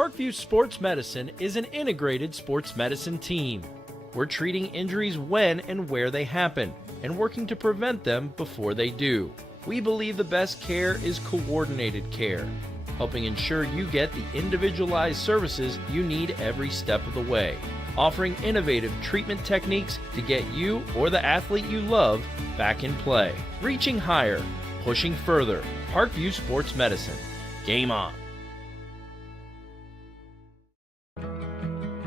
Parkview Sports Medicine is an integrated sports medicine team. We're treating injuries when and where they happen, and working to prevent them before they do. We believe the best care is coordinated care, helping ensure you get the individualized services you need every step of the way, offering innovative treatment techniques to get you or the athlete you love back in play. Reaching higher, pushing further. Parkview Sports Medicine. Game on.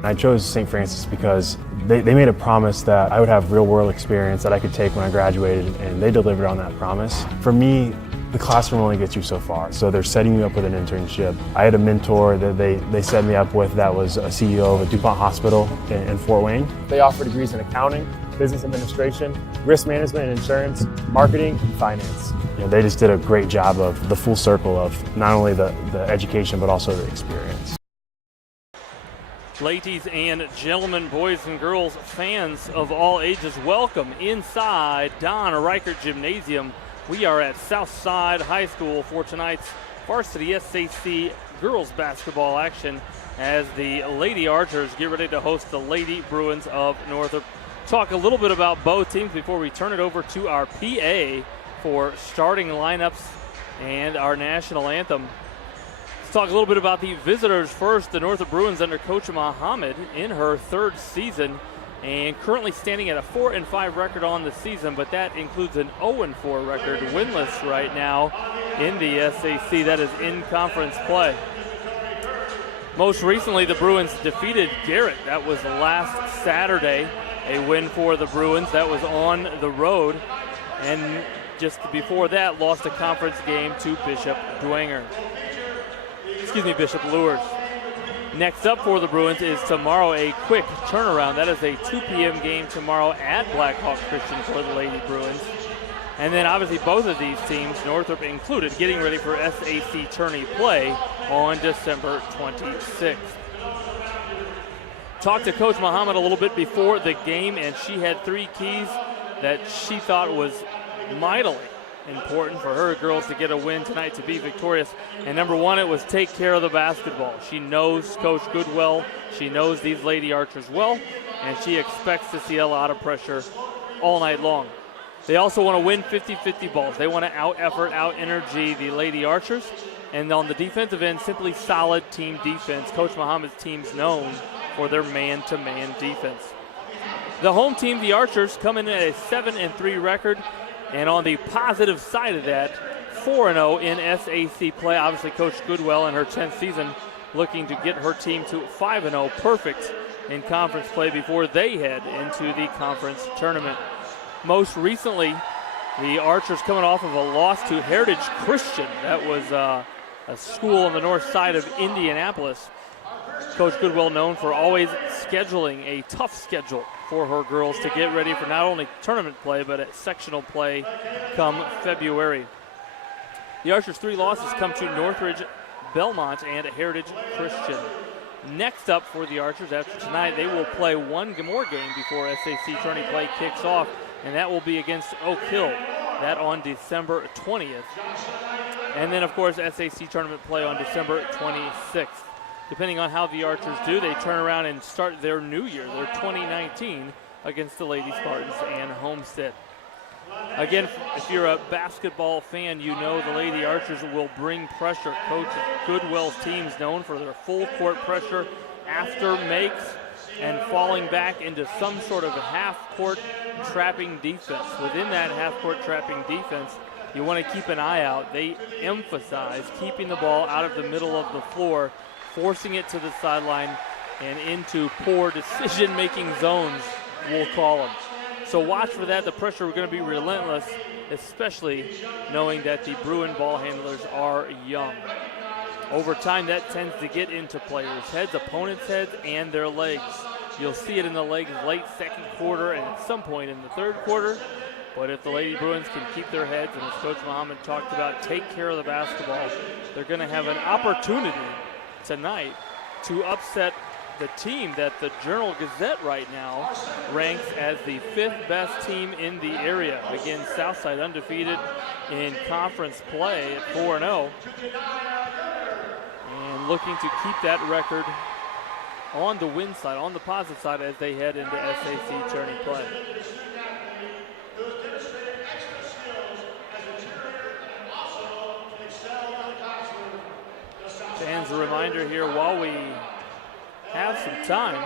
I chose St. Francis because they made a promise that I would have real-world experience that I could take when I graduated, and they delivered on that promise. For me, the classroom only gets you so far, so they're setting you up with an internship. I had a mentor that they set me up with that was a CEO of a DuPont hospital in Fort Wayne. They offer degrees in accounting, business administration, risk management and insurance, marketing, and finance. They just did a great job of the full circle of not only the education but also the experience. Ladies and gentlemen, boys and girls, fans of all ages, welcome inside Don Reichert Gymnasium. We are at Southside High School for tonight's varsity SAC girls basketball action as the Lady Archers get ready to host the Lady Bruins of Northrop. Talk a little bit about both teams before we turn it over to our PA for starting lineups and our national anthem. Talk a little bit about the visitors first. The Northrop Bruins under Coach Mahoney in her third season and currently standing at a 4-5 record on the season, but that includes an 0-4 record, winless right now in the SAC. That is in conference play. Most recently, the Bruins defeated Garrett. That was last Saturday, a win for the Bruins. That was on the road, and just before that, lost a conference game to Bishop Luers. Next up for the Bruins is tomorrow a quick turnaround. That is a 2 p.m. game tomorrow at Blackhawk Christian for the Lady Bruins. And then obviously both of these teams, Northrop included, getting ready for SAC tourney play on December 26th. Talked to Coach Mahoney a little bit before the game, and she had 3 keys that she thought was mightily important for her girls to get a win tonight to be victorious. And number 1, it was take care of the basketball. She knows Coach Goodwell. She knows these Lady Archers well, and she expects to see a lot of pressure all night long. They also want to win 50-50 balls. They want to out-effort, out-energy the Lady Archers. And on the defensive end, simply solid team defense. Coach Mahoney's team's known for their man-to-man defense. The home team, the Archers, come in at a 7-3 record. And on the positive side of that, 4-0 in SAC play. Obviously, Coach Goodwell in her 10th season looking to get her team to 5-0, perfect in conference play before they head into the conference tournament. Most recently, the Archers coming off of a loss to Heritage Christian. That was a school on the north side of Indianapolis. Coach Goodwell known for always scheduling a tough schedule for her girls to get ready for not only tournament play but at sectional play come February. The Archers' 3 losses come to Northridge, Belmont, and Heritage Christian. Next up for the Archers after tonight, they will play one more game before SAC tourney play kicks off, and that will be against Oak Hill. That on December 20th. And then, of course, SAC tournament play on December 26th. Depending on how the Archers do, they turn around and start their new year, their 2019, against the Lady Spartans and Homestead. Again, if you're a basketball fan, you know the Lady Archers will bring pressure. Coach Goodwell's team's known for their full court pressure after makes and falling back into some sort of half-court trapping defense. Within that half-court trapping defense, you want to keep an eye out. They emphasize keeping the ball out of the middle of the floor, forcing it to the sideline and into poor decision-making zones, we'll call them. So watch for that. The pressure is going to be relentless, especially knowing that the Bruin ball handlers are young. Over time, that tends to get into players' heads, opponents' heads, and their legs. You'll see it in the legs late second quarter and at some point in the third quarter. But if the Lady Bruins can keep their heads, and as Coach Mahoney talked about, take care of the basketball, they're going to have an opportunity tonight to upset the team that the Journal-Gazette right now ranks as the 5th best team in the area. Again, Southside undefeated in conference play at 4-0. And looking to keep that record on the win side, on the positive side, as they head into SAC tourney play. Fans, a reminder here while we have some time.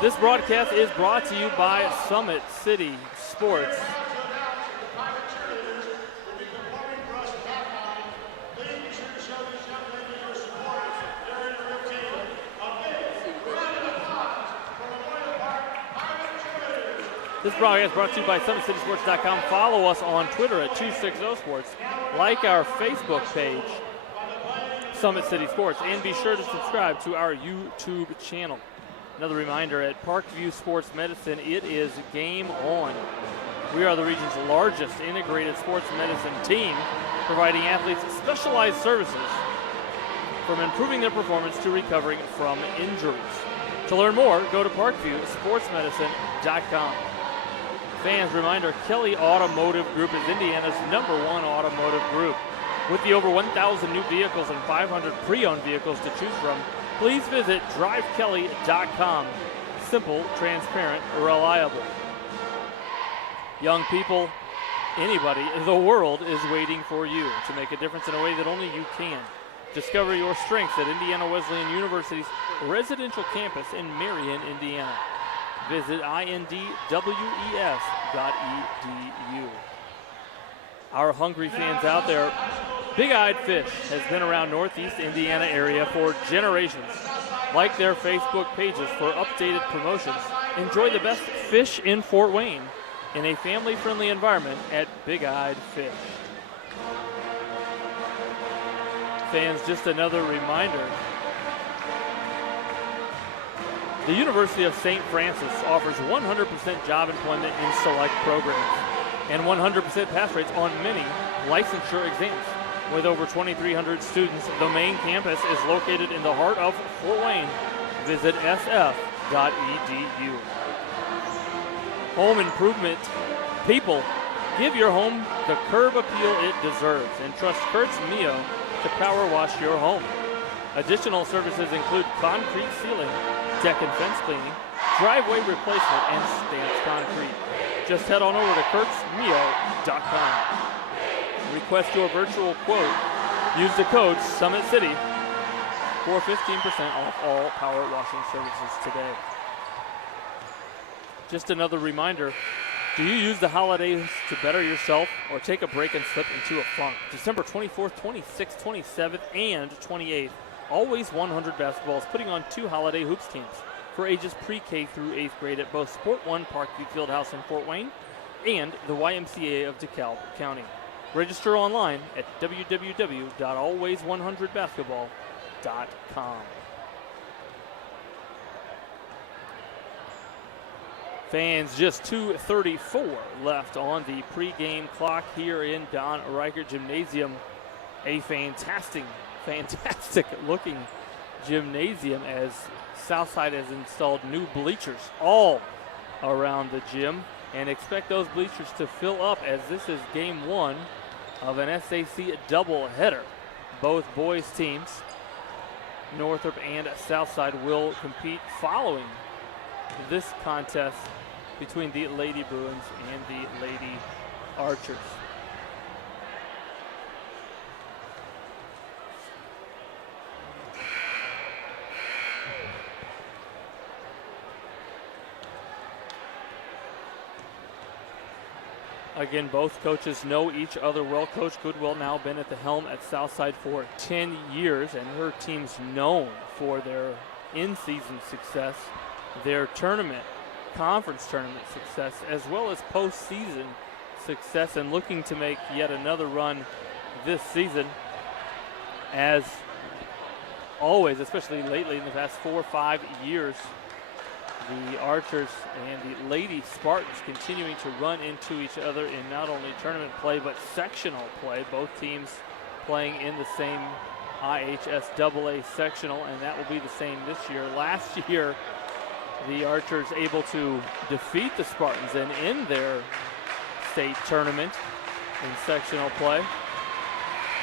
This broadcast is brought to you by Summit City Sports. This broadcast is brought to you by SummitCitySports.com. Follow us on Twitter at 260sports. Like our Facebook page, Summit City Sports, and be sure to subscribe to our YouTube channel. Another reminder, at Parkview Sports Medicine, it is game on. We are the region's largest integrated sports medicine team, providing athletes specialized services from improving their performance to recovering from injuries. To learn more, go to ParkviewSportsMedicine.com. Fans, reminder, Kelly Automotive Group is Indiana's #1 automotive group. With the over 1,000 new vehicles and 500 pre-owned vehicles to choose from, please visit drivekelly.com. Simple, transparent, reliable. Young people, anybody, the world is waiting for you to make a difference in a way that only you can. Discover your strengths at Indiana Wesleyan University's residential campus in Marion, Indiana. Visit indwes.edu. Our hungry fans out there, Big Eyed Fish has been around Northeast Indiana area for generations. Like their Facebook pages for updated promotions. Enjoy the best fish in Fort Wayne in a family-friendly environment at Big Eyed Fish. Fans, just another reminder. The University of St. Francis offers 100% job employment in select programs and 100% pass rates on many licensure exams. With over 2,300 students, the main campus is located in the heart of Fort Wayne. Visit sf.edu. Home improvement people, give your home the curb appeal it deserves and trust Kurt's Mio to power wash your home. Additional services include concrete sealing, deck and fence cleaning, driveway replacement, and stamped concrete. Just head on over to kurtzmio.com. Request your virtual quote. Use the code SummitCity for 15% off all power washing services today. Just another reminder, do you use the holidays to better yourself or take a break and slip into a funk? December 24th, 26th, 27th, and 28th. Always 100 basketball is putting on 2 holiday hoops camps for ages pre-K through 8th grade at both Sport 1 Parkview Fieldhouse in Fort Wayne and the YMCA of DeKalb County. Register online at www.always100basketball.com. Fans, just 2:34 left on the pregame clock here in Don Reichert Gymnasium. A fantastic looking gymnasium as Southside has installed new bleachers all around the gym, and expect those bleachers to fill up as this is game 1 of an SAC doubleheader. Both boys teams, Northrop and Southside, will compete following this contest between the Lady Bruins and the Lady Archers. Again, both coaches know each other well. Coach Goodwill now been at the helm at Southside for 10 years, and her team's known for their in-season success, their conference tournament success, as well as postseason success, and looking to make yet another run this season. As always, especially lately in the past 4 or 5 years, the Archers and the Lady Spartans continuing to run into each other in not only tournament play but sectional play. Both teams playing in the same IHSAA sectional, and that will be the same this year. Last year, the Archers able to defeat the Spartans and end their state tournament in sectional play.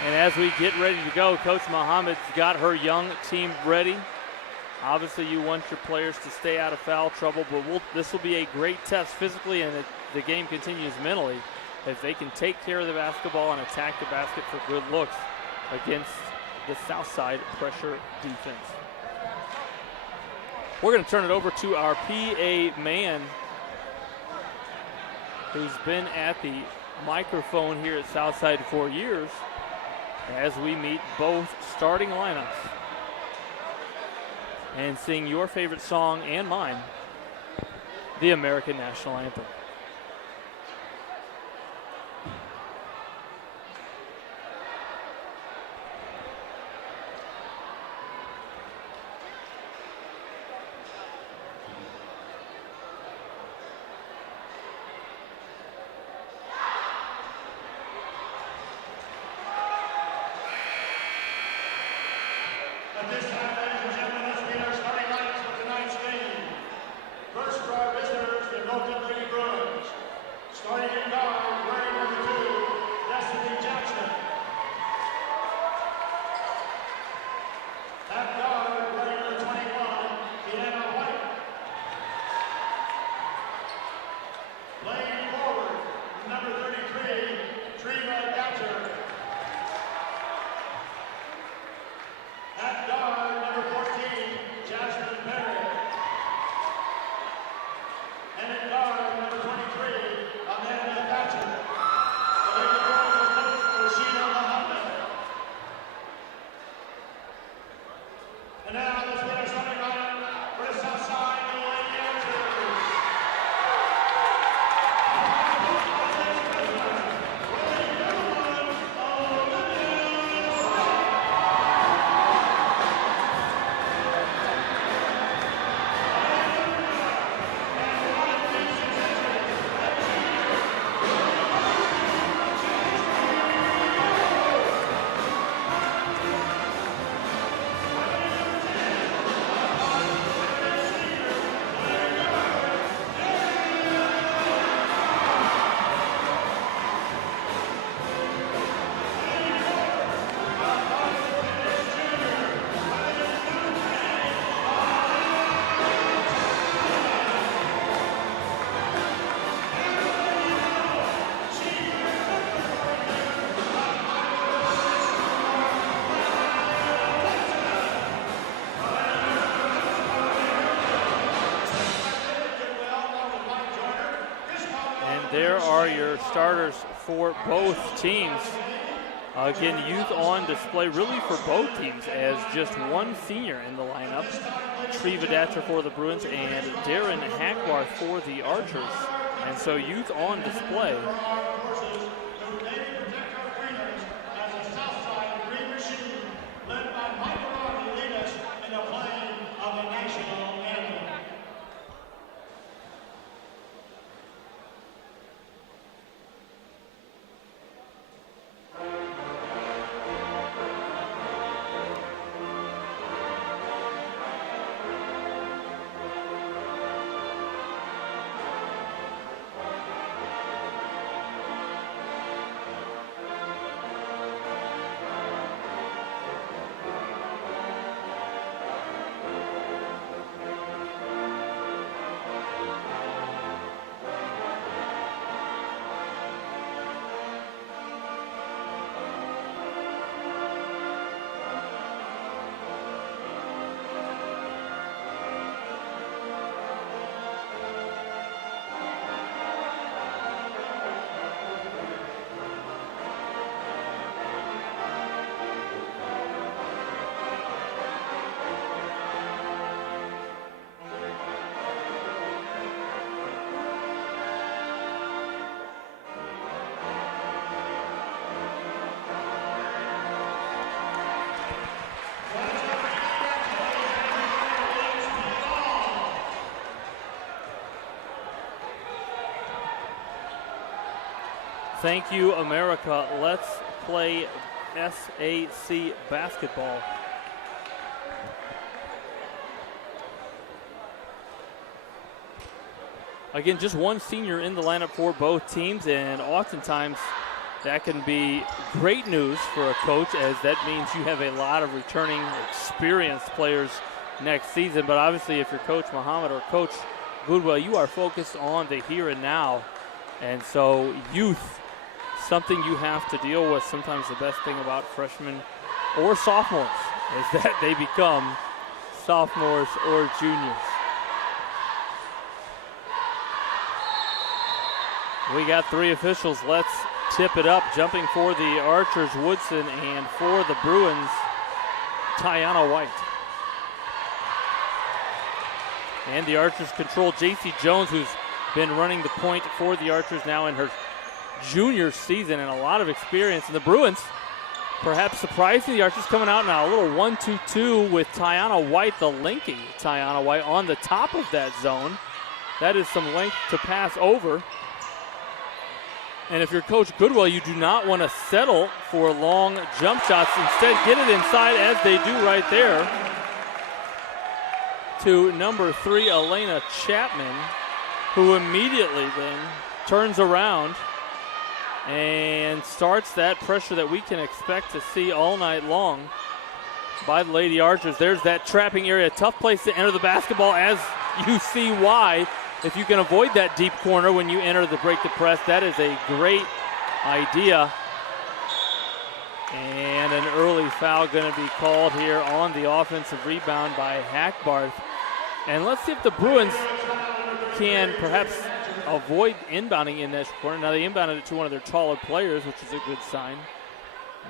And as we get ready to go, Coach Muhammad's got her young team ready. Obviously, you want your players to stay out of foul trouble, but this will be a great test physically, and the game continues mentally if they can take care of the basketball and attack the basket for good looks against the Southside pressure defense. We're going to turn it over to our PA man who's been at the microphone here at Southside for years as we meet both starting lineups and sing your favorite song and mine, the American National Anthem. There are your starters for both teams. Again, youth on display really for both teams as just one senior in the lineup. Treva Datcher for the Bruins and Darren Hackworth for the Archers. And so youth on display. Thank you, America. Let's play SAC basketball. Again, just one senior in the lineup for both teams, and oftentimes that can be great news for a coach, as that means you have a lot of returning experienced players next season. But obviously, if you're Coach Muhammad or Coach Goodwell, you are focused on the here and now. And so youth, something you have to deal with. Sometimes the best thing about freshmen or sophomores is that they become sophomores or juniors. We got 3 officials. Let's tip it up. Jumping for the Archers, Woodson, and for the Bruins, Tiana White. And the Archers control J.C. Jones, who's been running the point for the Archers now in her junior season and a lot of experience. And the Bruins, perhaps surprising the Archers, coming out now a little 1-2-2 with Tiana White, the linky Tiana White, on the top of that zone. That is some length to pass over. And if you're Coach Goodwell, you do not want to settle for long jump shots. Instead, get it inside, as they do right there, to number 3, Elena Chapman, who immediately then turns around and starts that pressure that we can expect to see all night long by the Lady Archers. There's that trapping area. Tough place to enter the basketball, as you see why. If you can avoid that deep corner when you enter the break the press, that is a great idea. And an early foul going to be called here on the offensive rebound by Hackbarth. And let's see if the Bruins can perhaps avoid inbounding in that corner. Now, they inbounded it to one of their taller players, which is a good sign.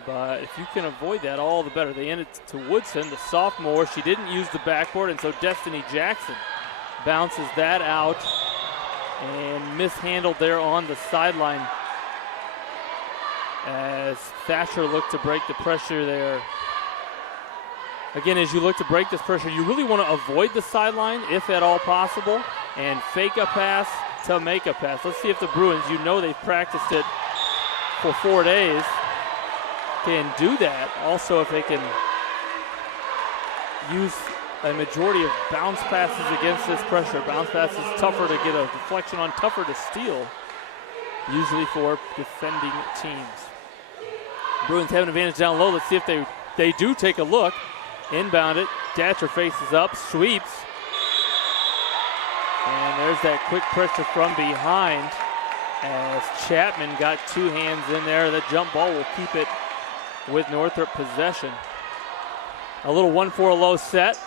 But if you can avoid that, all the better. They ended to Woodson, the sophomore. She didn't use the backboard, and so Destiny Jackson bounces that out and mishandled there on the sideline as Thatcher looked to break the pressure there. Again, as you look to break this pressure, you really want to avoid the sideline if at all possible and fake a pass to make a pass. Let's see if the Bruins, you know they've practiced it for 4 days, can do that. Also, if they can use a majority of bounce passes against this pressure. Bounce passes tougher to get a deflection on, tougher to steal, usually for defending teams. Bruins have an advantage down low. Let's see if they do take a look. Inbound it. Datcher faces up, sweeps. And there's that quick pressure from behind as Chapman got 2 hands in there. The jump ball will keep it with Northrop possession. A little 1-4 low set.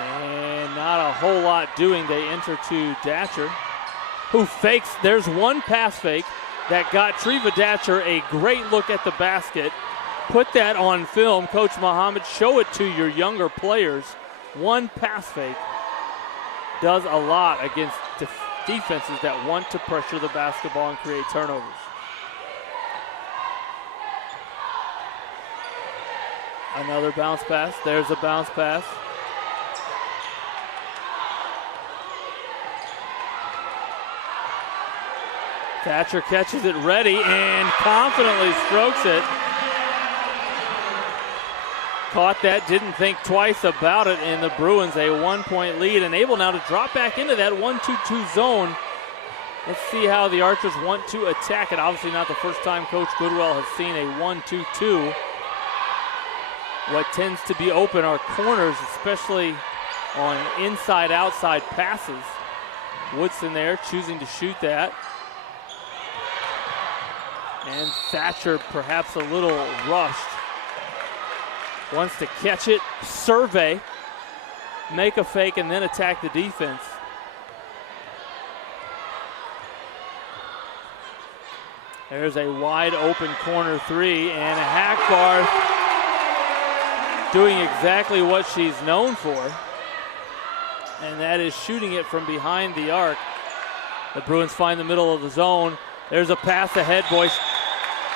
And not a whole lot doing. They enter to Datcher, who fakes. There's one pass fake that got Treva Datcher a great look at the basket. Put that on film. Coach Muhammad, show it to your younger players. One pass fake does a lot against defenses that want to pressure the basketball and create turnovers. Another bounce pass. There's a bounce pass. Thatcher catches it ready and confidently strokes it. Caught that, didn't think twice about it, and the Bruins a 1-point lead and able now to drop back into that 1-2-2 zone. Let's see how the Archers want to attack it. Obviously not the first time Coach Goodwell has seen a 1-2-2. What tends to be open are corners, especially on inside-outside passes. Woodson there choosing to shoot that. And Thatcher perhaps a little rushed. Wants to catch it, survey, make a fake, and then attack the defense. There's a wide open corner 3, and Hackbarth doing exactly what she's known for, and that is shooting it from behind the arc. The Bruins find the middle of the zone. There's a pass ahead, boys.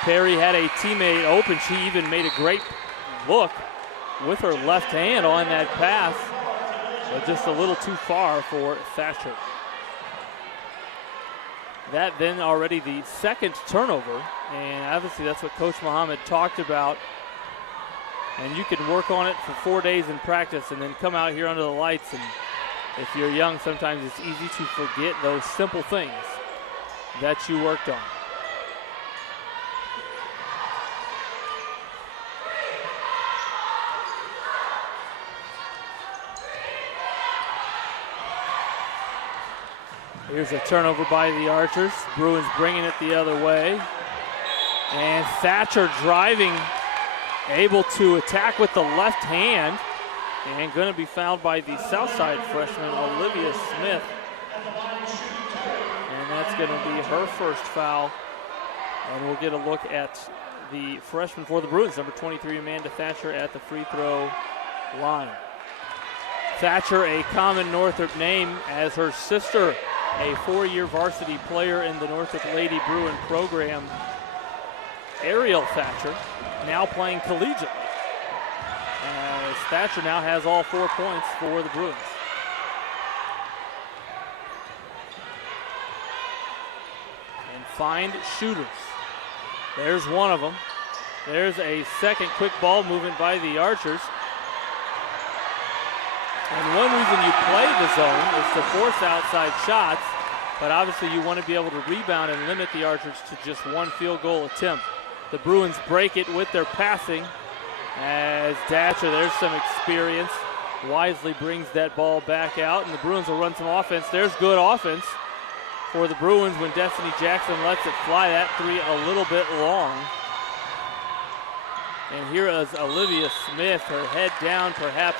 Perry had a teammate open. She even made a great look with her left hand on that pass, but just a little too far for Thatcher. That then already the second turnover, and obviously that's what Coach Muhammad talked about. And you can work on it for 4 days in practice and then come out here under the lights, and if you're young, sometimes it's easy to forget those simple things that you worked on. Here's a turnover by the Archers. Bruins bringing it the other way. And Thatcher driving, able to attack with the left hand. And going to be fouled by the Southside freshman, Olivia Smith. And that's going to be her first foul. And we'll get a look at the freshman for the Bruins, number 23, Amanda Thatcher, at the free throw line. Thatcher, a common Northrop name, as her sister, a 4-year varsity player in the Northrop Lady Bruin program, Ariel Thatcher, now playing collegiately. As Thatcher now has all 4 points for the Bruins. And find shooters. There's one of them. There's a second quick ball movement by the Archers. And one reason you play the zone is to force outside shots, but obviously you want to be able to rebound and limit the Archers to just one field goal attempt. The Bruins break it with their passing as Thatcher, there's some experience, wisely brings that ball back out, and the Bruins will run some offense. There's good offense for the Bruins when Destiny Jackson lets it fly. That three a little bit long. And here is Olivia Smith, her head down, perhaps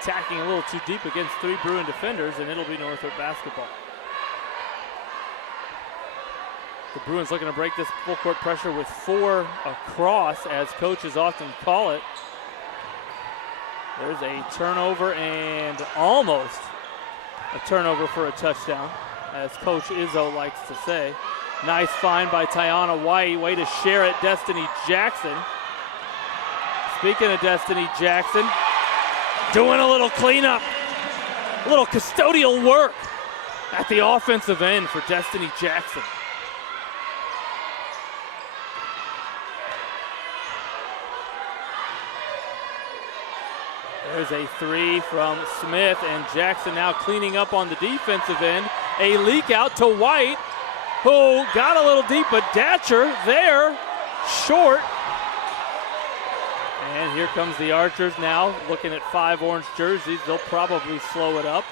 attacking a little too deep against 3 Bruin defenders, and it'll be Northrop basketball. The Bruins looking to break this full court pressure with 4 across, as coaches often call it. There's a turnover and almost a turnover for a touchdown, as Coach Izzo likes to say. Nice find by Tiana White. Way to share it, Destiny Jackson. Speaking of Destiny Jackson, doing a little cleanup, a little custodial work at the offensive end for Destiny Jackson. There's a 3 from Smith, and Jackson now cleaning up on the defensive end. A leak out to White, who got a little deep, but Thatcher there, short. And here comes the Archers now, looking at 5 orange jerseys. They'll probably slow it up.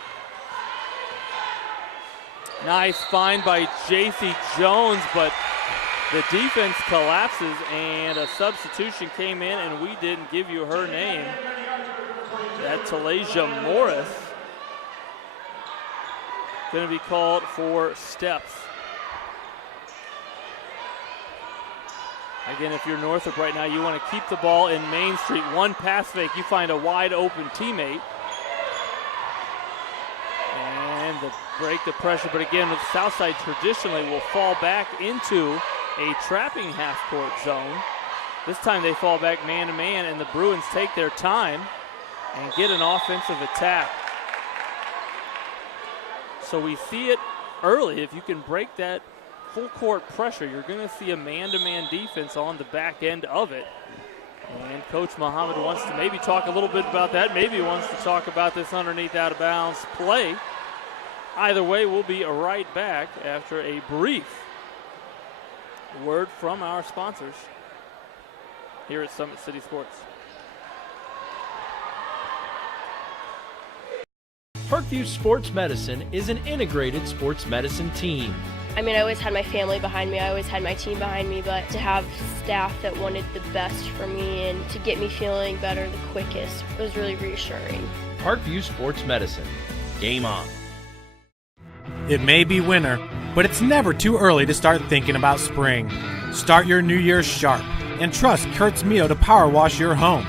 Nice find by J.C. Jones, but the defense collapses, and a substitution came in, and we didn't give you her name. That Talasia Morris going to be called for steps. Again, if you're Northrop right now, you want to keep the ball in Main Street. One pass fake, you find a wide open teammate. And break the pressure, but again, with Southside traditionally will fall back into a trapping half-court zone. This time they fall back man-to-man, and the Bruins take their time and get an offensive attack. So we see it early. If you can break that full court pressure, you're going to see a man-to-man defense on the back end of it. And Coach Muhammad wants to maybe talk a little bit about that. Maybe he wants to talk about this underneath out-of-bounds play. Either way, we'll be right back after a brief word from our sponsors here at Summit City Sports. Parkview Sports Medicine is an integrated sports medicine team. I mean, I always had my family behind me, I always had my team behind me, but to have staff that wanted the best for me and to get me feeling better the quickest was really reassuring. Parkview Sports Medicine. Game on. It may be winter, but it's never too early to start thinking about spring. Start your new year sharp and trust Kurt's Mio to power wash your home.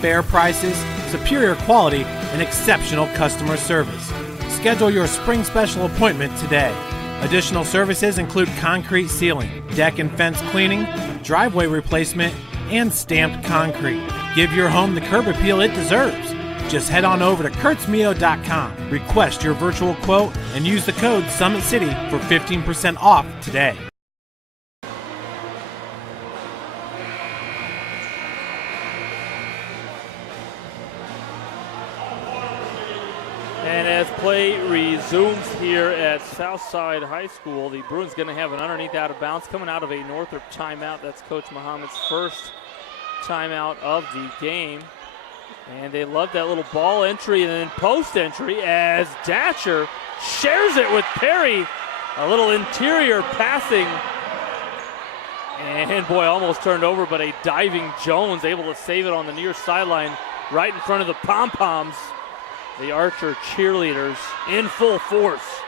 Fair prices, superior quality, and exceptional customer service. Schedule your spring special appointment today. Additional services include concrete sealing, deck and fence cleaning, driveway replacement, and stamped concrete. Give your home the curb appeal it deserves. Just head on over to kurtzmio.com, request your virtual quote, and use the code SummitCity for 15% off today. And as play resumes here at Southside High School, the Bruins going to have an underneath out of bounds coming out of a Northrop timeout. That's Coach Muhammad's first timeout of the game. And they love that little ball entry and then post entry as Thatcher shares it with Perry. A little interior passing. And boy, almost turned over, but a diving Jones able to save it on the near sideline right in front of the pom-poms. The Archer cheerleaders in full force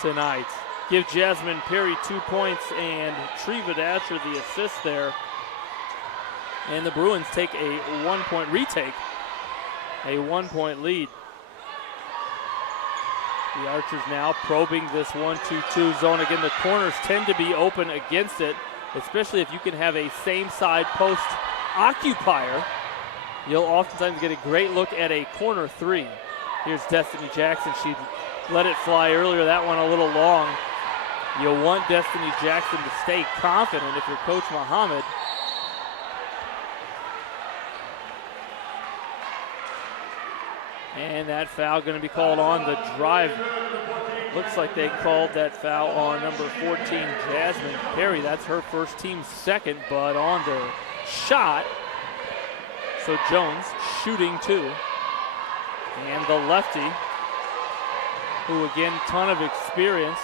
tonight. Give Jasmine Perry 2 points and Treva Datcher the assist there. And the Bruins take a 1-point retake, a 1-point lead. The Archers now probing this 1-2-2 zone. Again, the corners tend to be open against it, especially if you can have a same side post occupier. You'll oftentimes get a great look at a corner three. Here's Destiny Jackson. She let it fly earlier. That one a little long. You'll want Destiny Jackson to stay confident if you're Coach Muhammad. And that foul going to be called on the drive. Looks like they called that foul on number 14, Jasmine Perry. That's her first, team second, but on the shot. So Jones shooting 2. And the lefty, who again, ton of experience,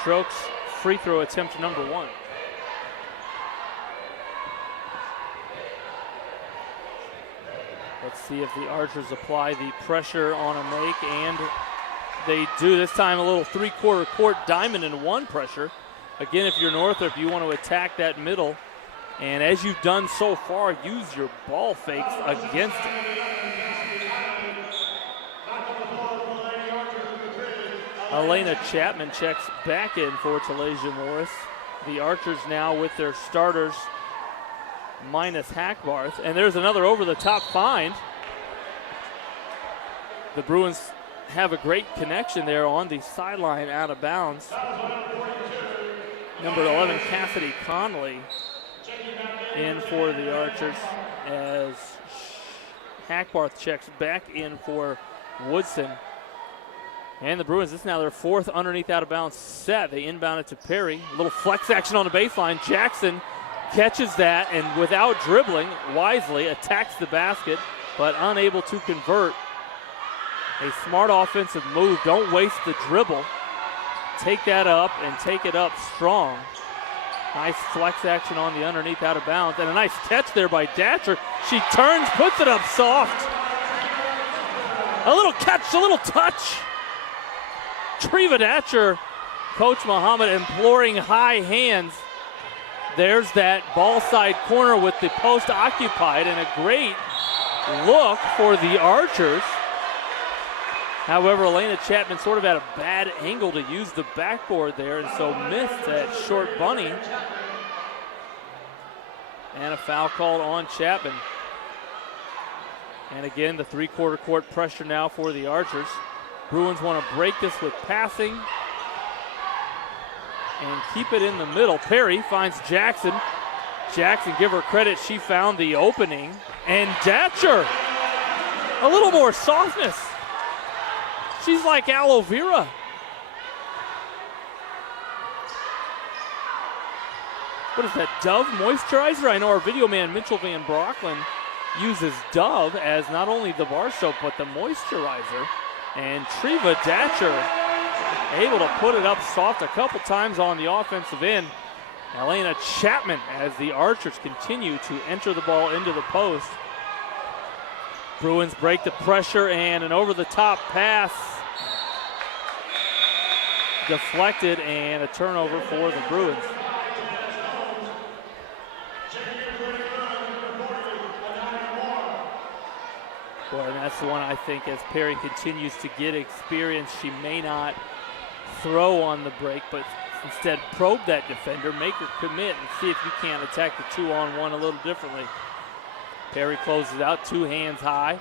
strokes free throw attempt number 1. Let's see if the Archers apply the pressure on a make, and they do. This time a little 3/4 court diamond and 1 pressure. Again, if you're Northrop, you want to attack that middle, and as you've done so far, use your ball fakes against it. Elena Chapman checks back in for Talasia Morris. The Archers now with their starters minus Hackbarth. And there's another over-the-top find. The Bruins have a great connection there on the sideline out of bounds. Number 11, Cassidy Conley, in for the Archers as Hackbarth checks back in for Woodson. And the Bruins, this is now their 4th underneath out of bounds set. They inbound it to Perry. A little flex action on the baseline. Jackson catches that and without dribbling, wisely attacks the basket, but unable to convert. A smart offensive move. Don't waste the dribble. Take that up and take it up strong. Nice flex action on the underneath out of bounds. And a nice catch there by Datcher. She turns, puts it up soft. A little catch, a little touch. Treva Datcher, Coach Muhammad imploring high hands. There's that ball side corner with the post occupied, and a great look for the Archers. However, Elena Chapman sort of had a bad angle to use the backboard there, and so missed that short bunny. And a foul called on Chapman. And again, the 3/4 court pressure now for the Archers. Bruins want to break this with passing and keep it in the middle. Perry finds Jackson. Jackson, give her credit, she found the opening. And Datcher, a little more softness. She's like aloe vera. What is that, Dove moisturizer? I know our video man, Mitchell Van Brocklin, uses Dove as not only the bar soap, but the moisturizer. And Treva Datcher able to put it up soft a couple times on the offensive end. Elena Chapman, as the Archers continue to enter the ball into the post. Bruins break the pressure, and an over-the-top pass deflected, and a turnover for the Bruins. Boy, and that's the one I think, as Perry continues to get experience, she may not throw on the break, but instead probe that defender, make her commit, and see if you can't attack the 2-on-1 a little differently. Perry closes out, 2 hands high.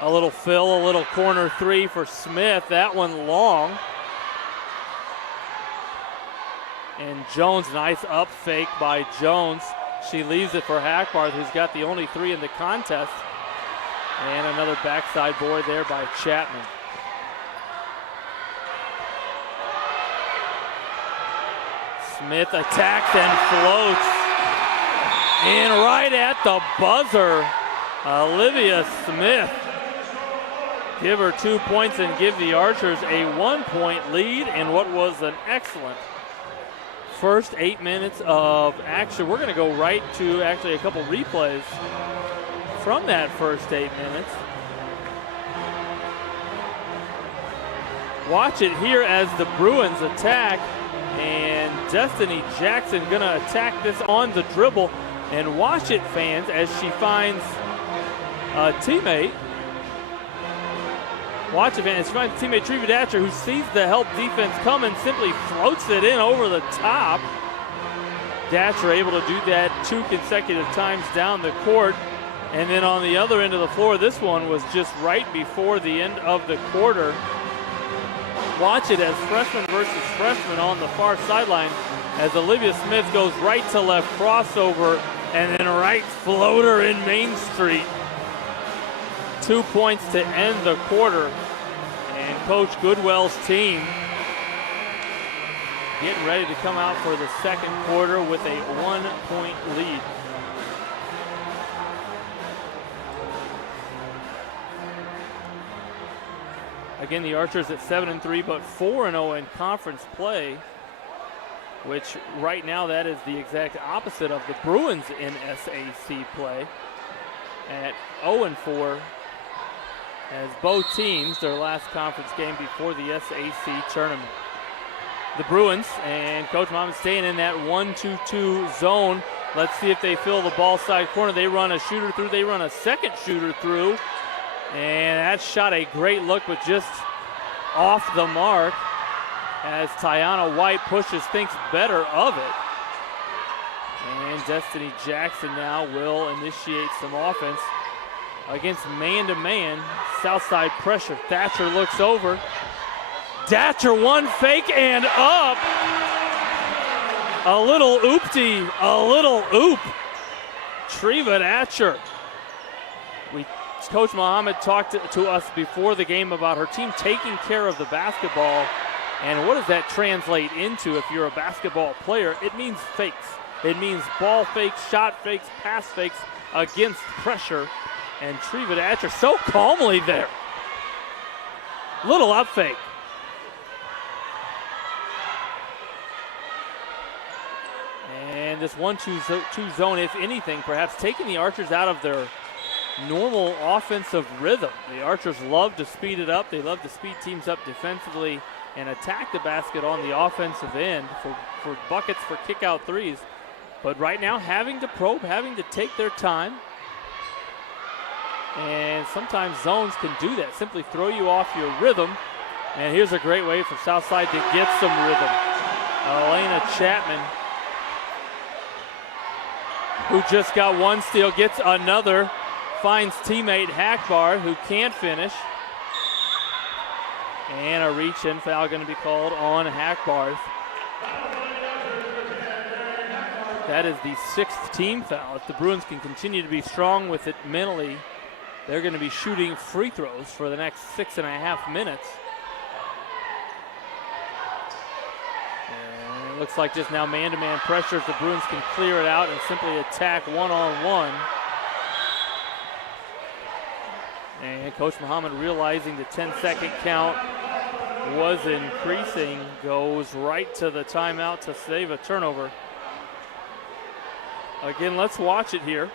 A little fill, a little corner 3 for Smith. That one long. And Jones, nice up fake by Jones. She leaves it for Hackbarth, who's got the only 3 in the contest. And another backside board there by Chapman. Smith attacks and floats. And right at the buzzer, Olivia Smith give her 2 points and give the Archers a 1-point lead in what was an excellent first 8 minutes of action. We're going to go right to actually a couple replays from that first 8 minutes. Watch it here as the Bruins attack, and Destiny Jackson going to attack this on the dribble. And watch it, fans, as she finds a teammate. Watch it, fans. She finds a teammate, Treva Datcher, who sees the help defense coming, simply floats it in over the top. Datcher able to do that 2 consecutive times down the court. And then on the other end of the floor, this one was just right before the end of the quarter. Watch it as freshman versus freshman on the far sideline as Olivia Smith goes right to left crossover and then right floater in Main Street. 2 points to end the quarter. And Coach Goodwell's team getting ready to come out for the second quarter with a 1-point lead. Again, the Archers at 7-3, but 4-0 in conference play, which right now that is the exact opposite of the Bruins in SAC play at 0-4, as both teams, their last conference game before the SAC tournament. The Bruins and Coach Mahoney staying in that 1-2-2 zone. Let's see if they fill the ball side corner. They run a shooter through. They run a second shooter through. And that shot a great look, but just off the mark as Tiana White pushes, thinks better of it. And Destiny Jackson now will initiate some offense against man-to-man. Southside pressure. Thatcher looks over. Datcher, one fake and up. A little oopty, a little oop. Treva Datcher. Coach Muhammad talked to us before the game about her team taking care of the basketball. And what does that translate into if you're a basketball player? It means fakes. It means ball fakes, shot fakes, pass fakes against pressure. And Treva Datcher so calmly there. Little up fake. And this 1-2 zone, if anything, perhaps taking the Archers out of their normal offensive rhythm. The Archers love to speed it up. They love to speed teams up defensively and attack the basket on the offensive end for buckets, for kick-out threes. But right now, having to probe, having to take their time. And sometimes zones can do that, simply throw you off your rhythm. And here's a great way for Southside to get some rhythm. Elena Chapman, who just got one steal, gets another. Finds teammate Hackbar, who can't finish. And a reach-in foul going to be called on Hackbar. That is the 6th team foul. If the Bruins can continue to be strong with it mentally, they're going to be shooting free throws for the next 6.5 minutes. And it looks like just now man-to-man pressure if the Bruins can clear it out and simply attack one-on-one. And Coach Muhammad, realizing the 10-second count was increasing, goes right to the timeout to save a turnover. Again, let's watch it here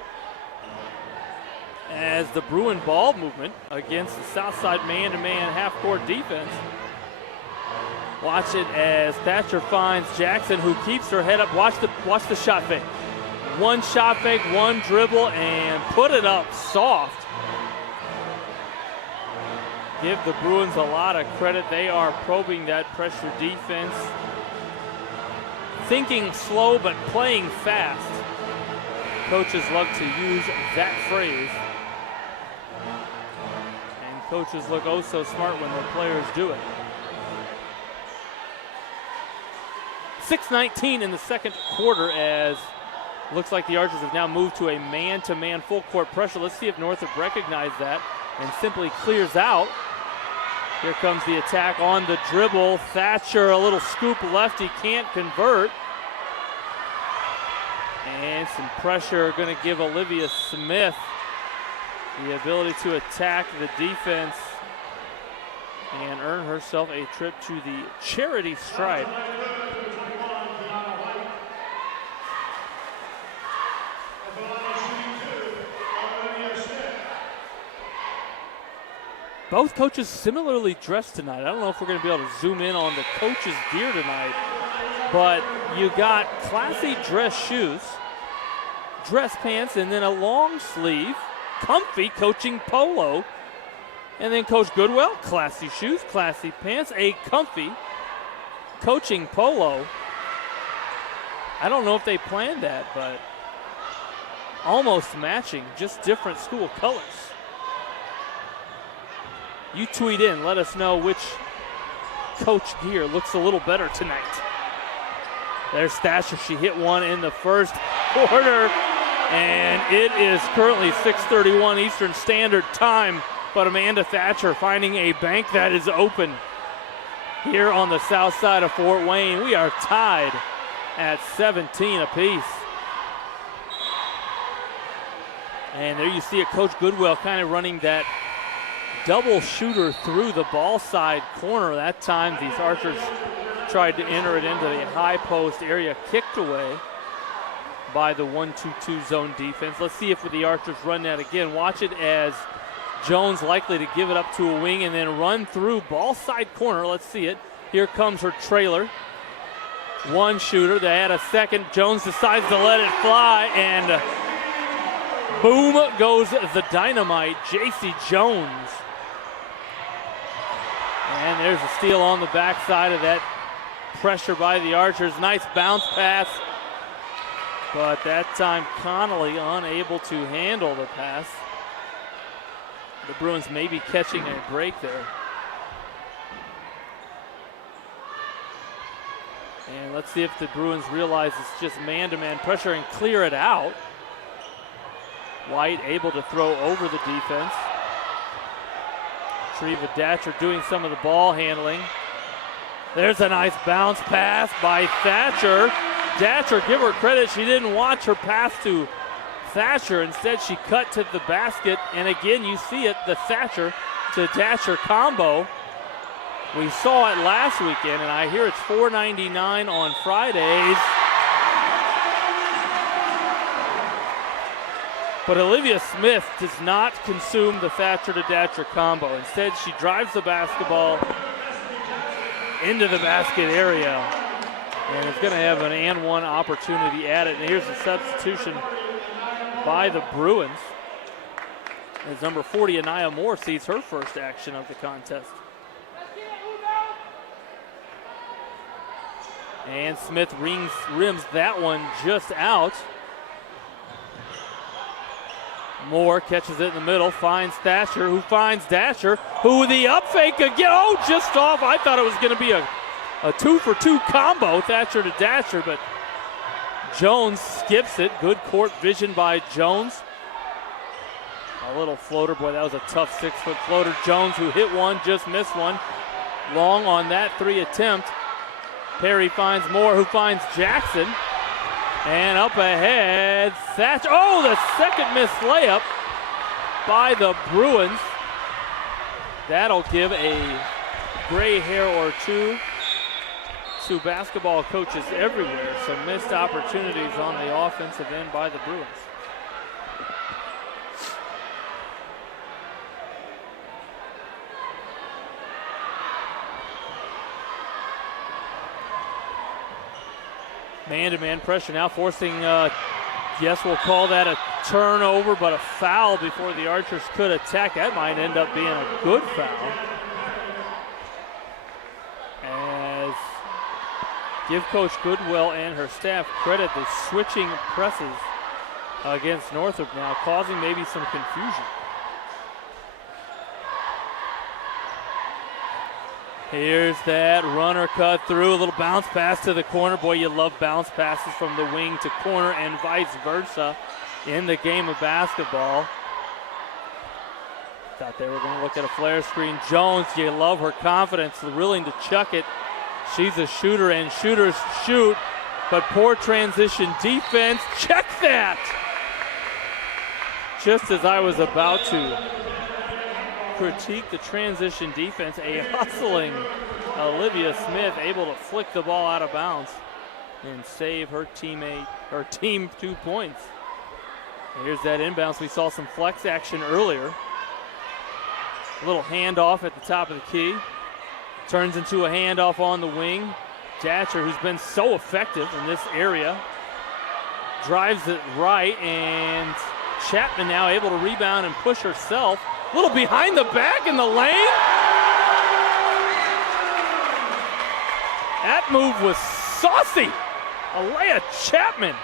as the Bruin ball movement against the Southside man-to-man half-court defense. Watch it as Thatcher finds Jackson, who keeps her head up. Watch the shot fake. One shot fake, one dribble, and put it up soft. Give the Bruins a lot of credit. They are probing that pressure defense. Thinking slow but playing fast. Coaches love to use that phrase. And coaches look oh so smart when their players do it. 6:19 in the second quarter as looks like the Archers have now moved to a man-to-man full court pressure. Let's see if Northrop recognized that and simply clears out. Here comes the attack on the dribble. Thatcher, a little scoop lefty, can't convert. And some pressure going to give Olivia Smith the ability to attack the defense and earn herself a trip to the charity stripe. Both coaches similarly dressed tonight. I don't know if we're going to be able to zoom in on the coaches' gear tonight, but you got classy dress shoes, dress pants, and then a long sleeve, comfy coaching polo. And then Coach Goodwill, classy shoes, classy pants, a comfy coaching polo. I don't know if they planned that, but almost matching, just different school colors. You tweet in, let us know which coach gear looks a little better tonight. There's Thatcher. She hit one in the first quarter, and it is currently 6:31 Eastern Standard Time. But Amanda Thatcher finding a bank that is open here on the south side of Fort Wayne. We are tied at 17 apiece. And there you see it, Coach Goodwill kind of running that double shooter through the ball side corner. That time these Archers tried to enter it into the high post area, kicked away by the 1-2-2 zone defense. Let's see if the Archers run that again. Watch it as Jones likely to give it up to a wing and then run through ball side corner. Let's see it. Here comes her trailer. One shooter. They had a second. Jones decides to let it fly, and boom goes the dynamite, J.C. Jones. And there's a steal on the backside of that pressure by the Archers. Nice bounce pass, but that time Connolly unable to handle the pass. The Bruins may be catching a break there. And let's see if the Bruins realize it's just man-to-man pressure and clear it out. White able to throw over the defense. Treva Datcher doing some of the ball handling. There's a nice bounce pass by Thatcher. Datcher, give her credit, she didn't watch her pass to Thatcher. Instead, she cut to the basket, and again, you see it, the Thatcher to Datcher combo. We saw it last weekend, and I hear it's $4.99 on Fridays. But Olivia Smith does not consume the Thatcher to Datcher combo. Instead, she drives the basketball into the basket area, and is going to have an and one opportunity at it. And here's the substitution by the Bruins as number 40, Anaya Moore, sees her first action of the contest. And Smith rims that one just out. Moore catches it in the middle, finds Thatcher, who finds Datcher, who the up fake again. Oh, just off. I thought it was going to be a 2-for-2 combo, Thatcher to Datcher, but Jones skips it. Good court vision by Jones. A little floater. Boy, that was a tough 6-foot floater. Jones, who hit one, just missed one. Long on that 3 attempt. Perry finds Moore, who finds Jackson. And up ahead, Thatcher. Oh, the second missed layup by the Bruins. That'll give a gray hair or two to basketball coaches everywhere. Some missed opportunities on the offensive end by the Bruins. Man-to-man pressure now, forcing, yes, we'll call that a turnover, but a foul before the Archers could attack. That might end up being a good foul. As give Coach Goodwill and her staff credit, the switching presses against Northrop now, causing maybe some confusion. Here's that runner cut through, a little bounce pass to the corner. Boy, you love bounce passes from the wing to corner and vice versa in the game of basketball. Thought they were going to look at a flare screen. Jones, you love her confidence, willing to chuck it. She's a shooter, and shooters shoot, but poor transition defense. Check that! Just as I was about to critique the transition defense. A hustling Olivia Smith able to flick the ball out of bounds and save her team 2 points. Here's that inbounds. We saw some flex action earlier. A little handoff at the top of the key. Turns into a handoff on the wing. Datcher, who's been so effective in this area, drives it right, and Chapman now able to rebound and push herself. A little behind the back in the lane. That move was saucy. Alea Chapman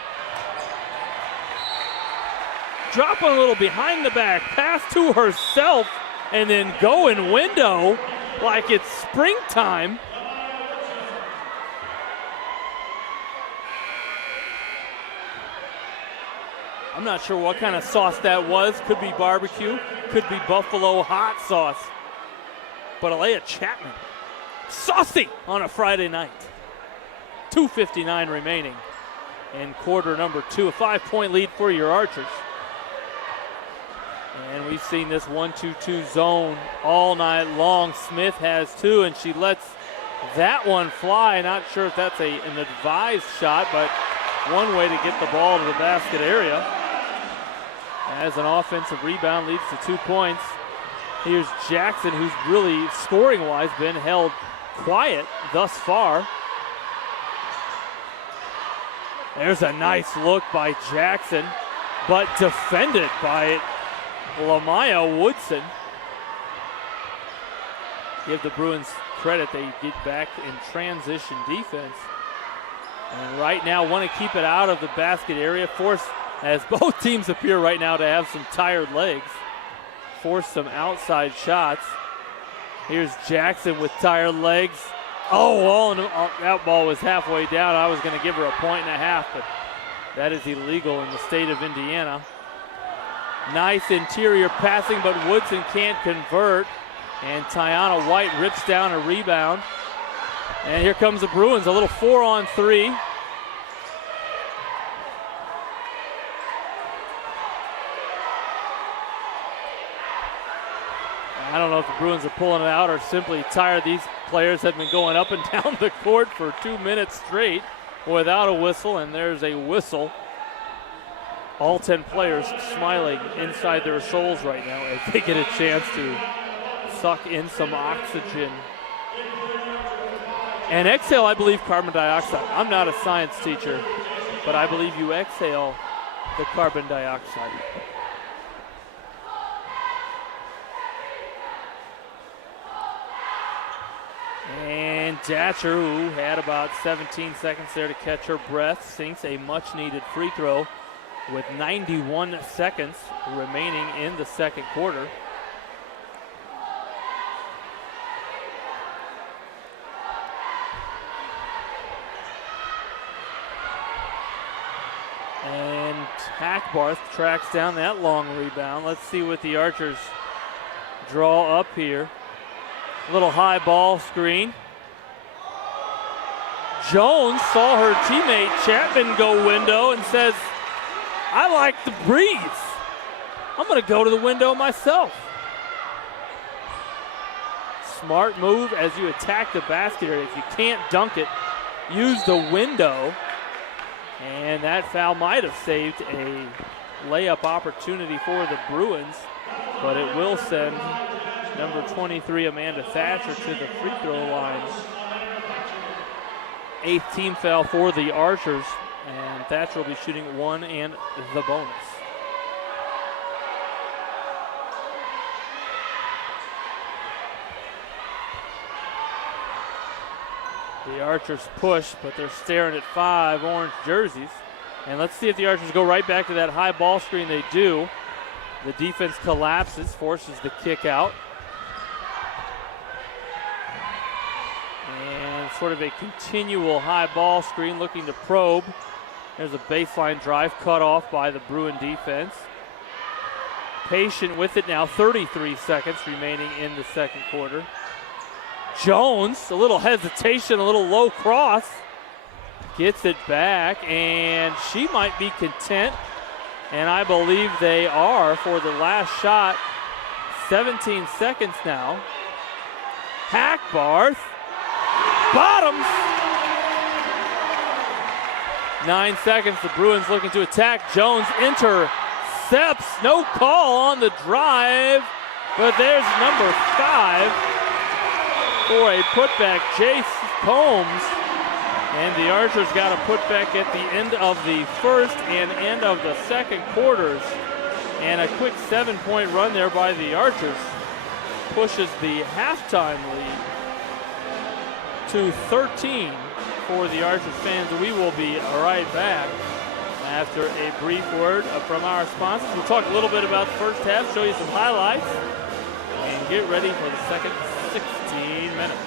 dropping a little behind the back, pass to herself, and then going window like it's springtime. I'm not sure what kind of sauce that was. Could be barbecue, could be buffalo hot sauce. But Alea Chapman, saucy on a Friday night. 2:59 remaining in quarter number 2. A 5-point lead for your Archers. And we've seen this 1-2-2 zone all night long. Smith has 2, and she lets that one fly. Not sure if that's an advised shot, but one way to get the ball to the basket area. As an offensive rebound leads to 2 points. Here's Jackson, who's really, scoring-wise, been held quiet thus far. There's a nice look by Jackson, but defended by Lamaya Woodson. Give the Bruins credit, they get back in transition defense. And right now want to keep it out of the basket area. Force, as both teams appear right now to have some tired legs, force some outside shots. Here's Jackson with tired legs. Oh, that ball was halfway down. I was going to give her a 1.5, but that is illegal in the state of Indiana. Nice interior passing, but Woodson can't convert. And Tiana White rips down a rebound. And here comes the Bruins, a little 4-on-3. I don't know if the Bruins are pulling it out or simply tired. These players have been going up and down the court for 2 minutes straight without a whistle, and there's a whistle. All 10 players smiling inside their souls right now as they get a chance to suck in some oxygen. And exhale, I believe, carbon dioxide. I'm not a science teacher, but I believe you exhale the carbon dioxide. And Datcher, who had about 17 seconds there to catch her breath, sinks a much-needed free throw with 91 seconds remaining in the second quarter. And Hackbarth tracks down that long rebound. Let's see what the Archers draw up here. Little high ball screen. Jones saw her teammate Chapman go window and says, I like the breeze. I'm going to go to the window myself. Smart move as you attack the basket area. If you can't dunk it, use the window. And that foul might have saved a layup opportunity for the Bruins, but it will send number 23, Amanda Thatcher, to the free throw line. 8th team foul for the Archers, and Thatcher will be shooting 1 and the bonus. The Archers push, but they're staring at 5 orange jerseys. And let's see if the Archers go right back to that high ball screen. They do. The defense collapses, forces the kick out. And sort of a continual high ball screen looking to probe. There's a baseline drive cut off by the Bruin defense. Patient with it now, 33 seconds remaining in the second quarter. Jones, a little hesitation, a little low cross. Gets it back, and she might be content. And I believe they are for the last shot. 17 seconds now. Hackbarth. Bottoms. 9 seconds. The Bruins looking to attack. Jones intercepts. No call on the drive. But there's number 5 for a putback. Jace Combs. And the Archers got a putback at the end of the first and end of the second quarters. And a quick 7-point run there by the Archers pushes the halftime lead to 13 for the Archers fans. We will be right back after a brief word from our sponsors. We'll talk a little bit about the first half, show you some highlights, and get ready for the second 16 minutes.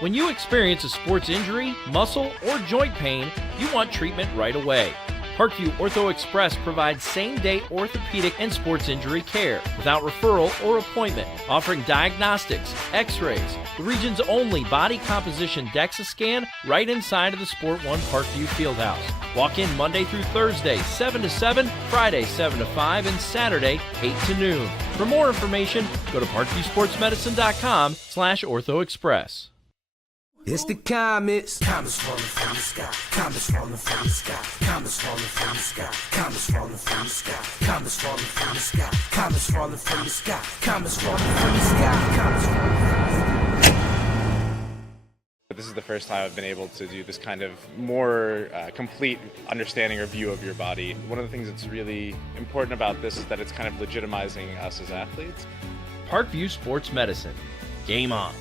When you experience a sports injury, muscle, or joint pain, you want treatment right away. Parkview Ortho Express provides same-day orthopedic and sports injury care without referral or appointment, offering diagnostics, x-rays, the region's only body composition DEXA scan right inside of the Sport One Parkview Fieldhouse. Walk in Monday through Thursday, 7 to 7, Friday, 7 to 5, and Saturday, 8 to noon. For more information, go to parkviewsportsmedicine.com/orthoexpress. It's the comets. Comets falling from the sky. Comets falling from the sky. Comets falling from the sky. Comets falling from the sky. Comets falling from the sky. Comets falling from the sky. Comets falling from the sky. Comets falling from the sky. This is the first time I've been able to do this kind of more complete understanding or view of your body. One of the things that's really important about this is that it's kind of legitimizing us as athletes. Parkview Sports Medicine. Game on.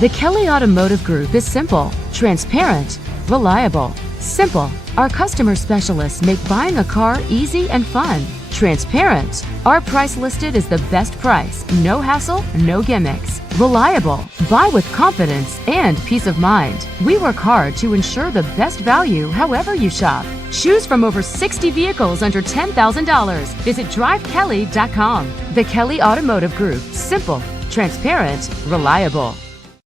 The Kelly Automotive Group is simple, transparent, reliable. Simple. Our customer specialists make buying a car easy and fun. Transparent. Our price listed is the best price. No hassle, no gimmicks. Reliable. Buy with confidence and peace of mind. We work hard to ensure the best value however you shop. Choose from over 60 vehicles under $10,000. Visit drivekelly.com. The Kelly Automotive Group. Simple, transparent, reliable.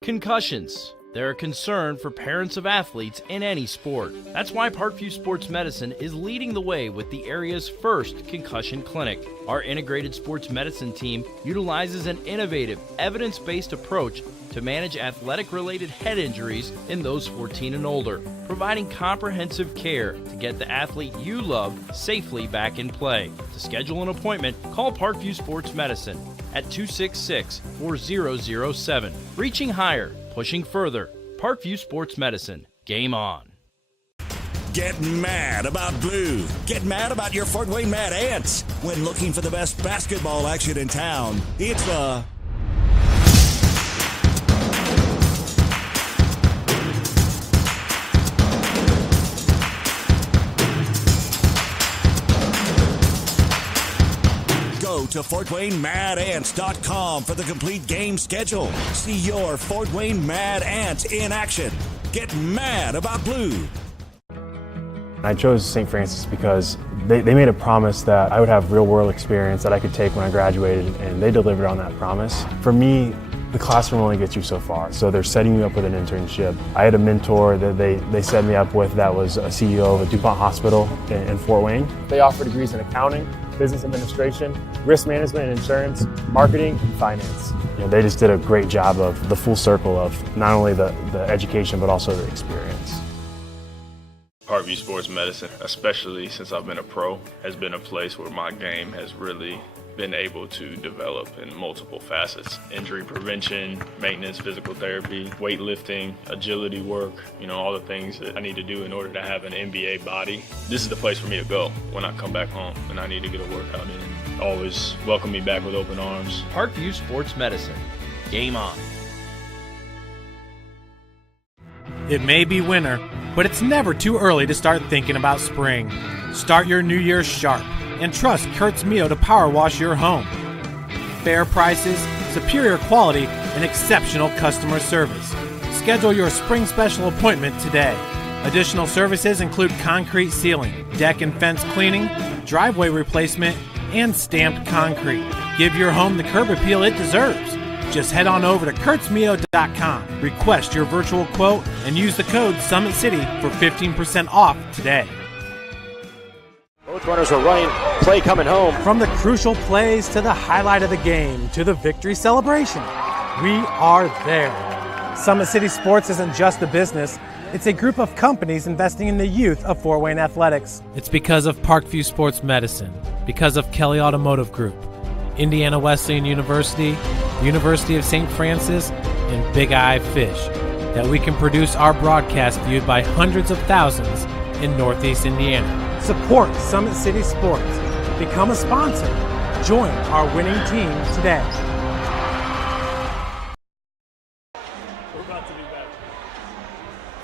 Concussions. They're a concern for parents of athletes in any sport. That's why Parkview Sports Medicine is leading the way with the area's first concussion clinic. Our integrated sports medicine team utilizes an innovative, evidence-based approach to manage athletic-related head injuries in those 14 and older, providing comprehensive care to get the athlete you love safely back in play. To schedule an appointment, call Parkview Sports Medicine at 266-4007. Reaching higher, pushing further. Parkview Sports Medicine. Game on. Get mad about blue. Get mad about your Fort Wayne Mad Ants. When looking for the best basketball action in town, it's the Go to FortWayneMadAnts.com for the complete game schedule. See your Fort Wayne Mad Ants in action. Get mad about blue. I chose St. Francis because they made a promise that I would have real-world experience that I could take when I graduated, and they delivered on that promise. For me, the classroom only gets you so far, so they're setting you up with an internship. I had a mentor that they set me up with that was a CEO of a DuPont hospital in Fort Wayne. They offer degrees in accounting, business administration, risk management and insurance, marketing, and finance. They just did a great job of the full circle of not only the education, but also the experience. Parkview Sports Medicine, especially since I've been a pro, has been a place where my game has really been able to develop in multiple facets. Injury prevention, maintenance, physical therapy, weightlifting, agility work, all the things that I need to do in order to have an NBA body. This is the place for me to go when I come back home and I need to get a workout in. Always welcome me back with open arms. Parkview Sports Medicine. Game on. It may be winter, but it's never too early to start thinking about spring. Start your new year sharp and trust Kurt's Mio to power wash your home. Fair prices, superior quality, and exceptional customer service. Schedule your spring special appointment today. Additional services include concrete sealing, deck and fence cleaning, driveway replacement, and stamped concrete. Give your home the curb appeal it deserves. Just head on over to kurtzmio.com, request your virtual quote, and use the code SummitCity for 15% off today. Both runners are running, play coming home. From the crucial plays to the highlight of the game to the victory celebration, we are there. Summit City Sports isn't just a business. It's a group of companies investing in the youth of Fort Wayne athletics. It's because of Parkview Sports Medicine, because of Kelly Automotive Group, Indiana Wesleyan University, the University of St. Francis, and Big Eye Fish, that we can produce our broadcast viewed by hundreds of thousands in Northeast Indiana. Support Summit City Sports. Become a sponsor. Join our winning team today.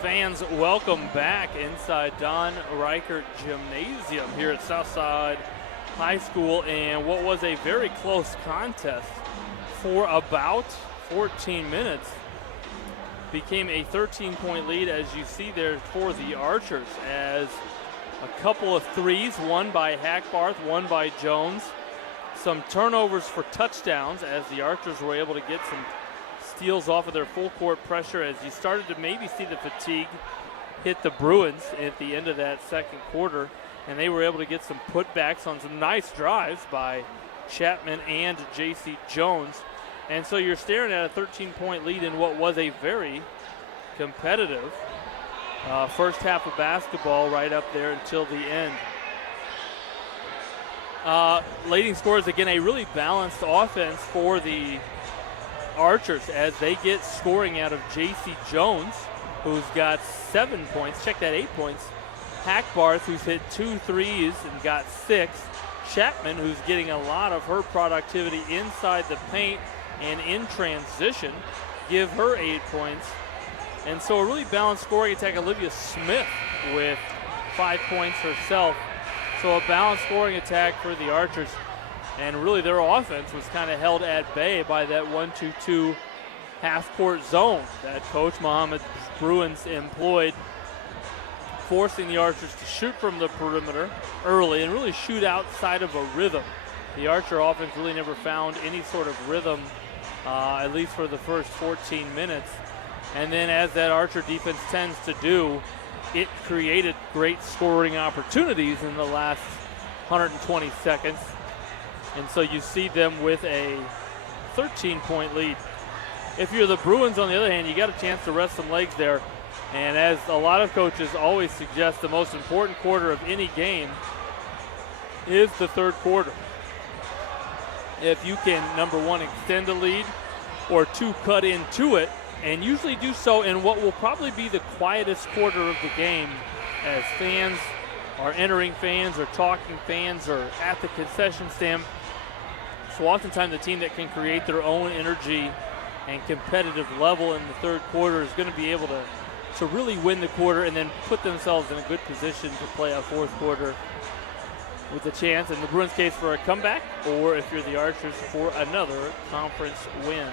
Fans, welcome back inside Don Reichert Gymnasium here at Southside High School, and what was a very close contest for about 14 minutes became a 13-point lead, as you see there, for the Archers, as a couple of threes, one by Hackbarth, one by Jones, some turnovers for touchdowns as the Archers were able to get some steals off of their full court pressure, as you started to maybe see the fatigue hit the Bruins at the end of that second quarter, and they were able to get some putbacks on some nice drives by Chapman and J.C. Jones. And so you're staring at a 13-point lead in what was a very competitive first half of basketball right up there until the end. Leading scorers, again, a really balanced offense for the Archers as they get scoring out of J.C. Jones, who's got 7 points. Check that, 8 points. Hackbarth, who's hit 2 threes and got 6. Chapman, who's getting a lot of her productivity inside the paint and in transition, give her 8 points. And so a really balanced scoring attack. Olivia Smith with 5 points herself. So a balanced scoring attack for the Archers. And really their offense was kind of held at bay by that 1-2-2 half-court zone that Coach Muhammad's Bruins employed, forcing the Archers to shoot from the perimeter early and really shoot outside of a rhythm. The Archer offense really never found any sort of rhythm, at least for the first 14 minutes. And then as that Archer defense tends to do, it created great scoring opportunities in the last 120 seconds. And so you see them with a 13-point lead. If you're the Bruins, on the other hand, you got a chance to rest some legs there. And as a lot of coaches always suggest, the most important quarter of any game is the third quarter. If you can, number one, extend the lead, or two, cut into it, and usually do so in what will probably be the quietest quarter of the game, as fans are entering, fans are talking, fans are at the concession stand. So oftentimes the team that can create their own energy and competitive level in the third quarter is going to be able to really win the quarter and then put themselves in a good position to play a fourth quarter with a chance, in the Bruins case, for a comeback, or if you're the Archers, for another conference win.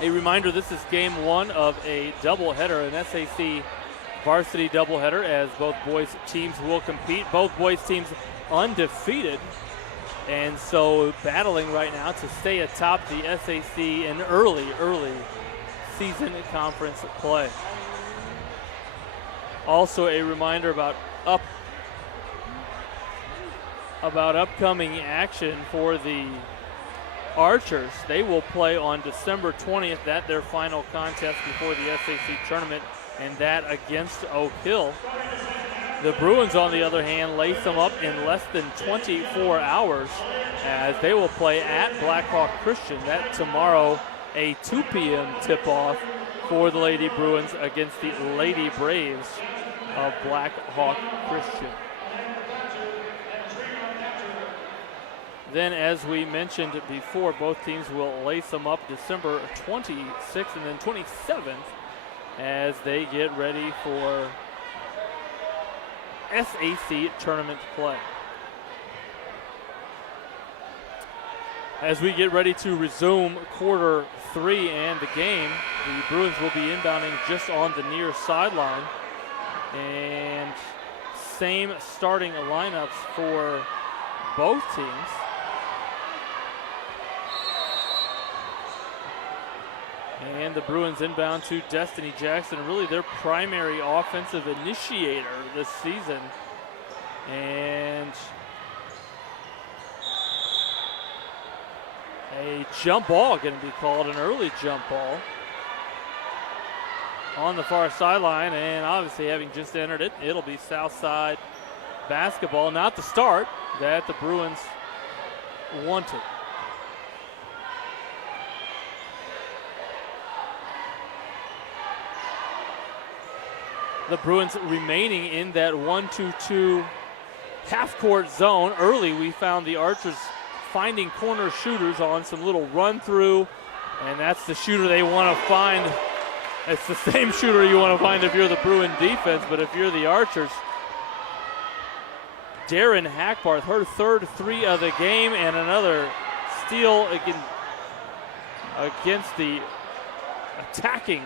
A reminder, this is game one of a doubleheader, an SAC varsity doubleheader, as both boys teams will compete. Both boys teams undefeated, and so battling right now to stay atop the SAC in early season conference play. Also a reminder about upcoming action for the Archers. They will play on December 20th, that their final contest before the SAC tournament, and that against Oak Hill. The Bruins, on the other hand, lace them up in less than 24 hours as they will play at Blackhawk Christian. That tomorrow, a 2 p.m. tip-off for the Lady Bruins against the Lady Braves of Blackhawk Christian. Then, as we mentioned before, both teams will lace them up December 26th and then 27th as they get ready for SAC tournament play. As we get ready to resume quarter 3 and the game, the Bruins will be inbounding just on the near sideline. And same starting lineups for both teams. And the Bruins inbound to Destiny Jackson, really their primary offensive initiator this season. And a jump ball going to be called, an early jump ball on the far sideline. And obviously, having just entered it, it'll be Southside basketball. Not the start that the Bruins wanted. The Bruins remaining in that 1-2-2 half-court zone. Early, we found the Archers finding corner shooters on some little run-through, and that's the shooter they want to find. It's the same shooter you want to find if you're the Bruin defense, but if you're the Archers, Darren Hackbarth, her third 3 of the game, and another steal against the attacking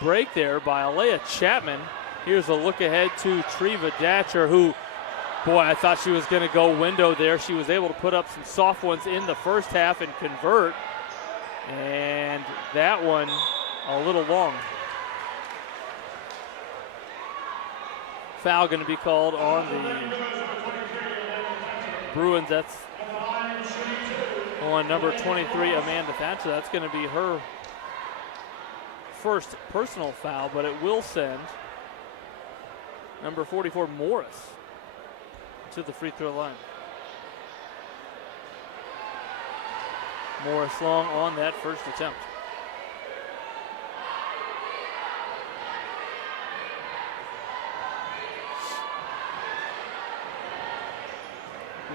break there by Alea Chapman. Here's a look ahead to Treva Datcher, who, boy, I thought she was going to go window there. She was able to put up some soft ones in the first half and convert. And that one a little long. Foul going to be called on the Bruins. That's on number 23, Amanda Thatcher. That's going to be her first personal foul, but it will send number 44, Morris, to the free throw line. Morris long on that first attempt.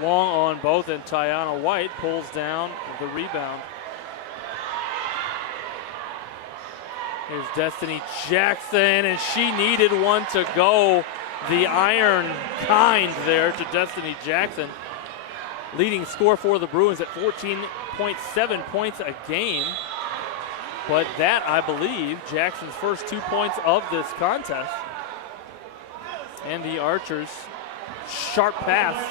Long on both, and Tiana White pulls down the rebound. Here's Destiny Jackson, and she needed one to go. The iron kind there to Destiny Jackson. Leading score for the Bruins at 14.7 points a game. But that, I believe, Jackson's first 2 points of this contest. And the Archers, sharp pass,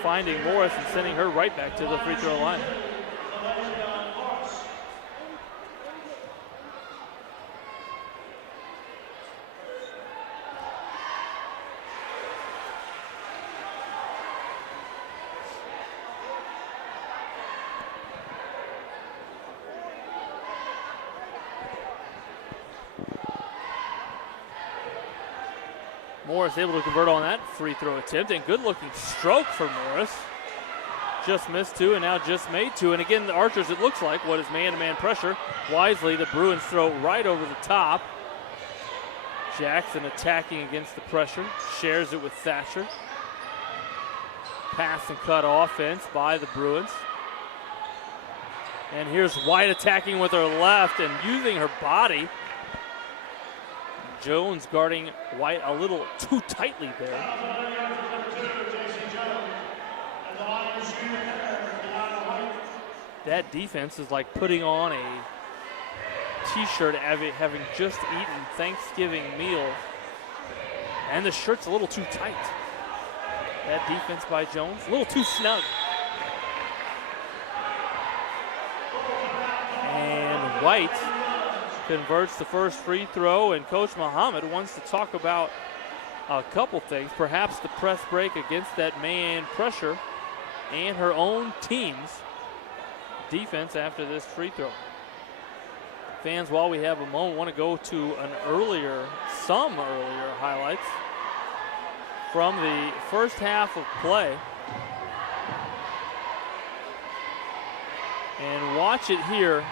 finding Morris and sending her right back to the free throw line. Morris able to convert on that free throw attempt, and good looking stroke for Morris. Just missed 2 and now just made 2. And again, the Archers, it looks like what is man-to-man pressure. Wisely, the Bruins throw right over the top. Jackson attacking against the pressure, shares it with Thatcher. Pass and cut offense by the Bruins. And here's White attacking with her left and using her body. Jones guarding White a little too tightly there. That defense is like putting on a t-shirt having just eaten Thanksgiving meal, and the shirt's a little too tight. That defense by Jones, a little too snug. And White converts the first free throw, and Coach Muhammad wants to talk about a couple things. Perhaps the press break against that man pressure and her own team's defense after this free throw. Fans, while we have a moment, want to go to some earlier highlights from the first half of play and watch it here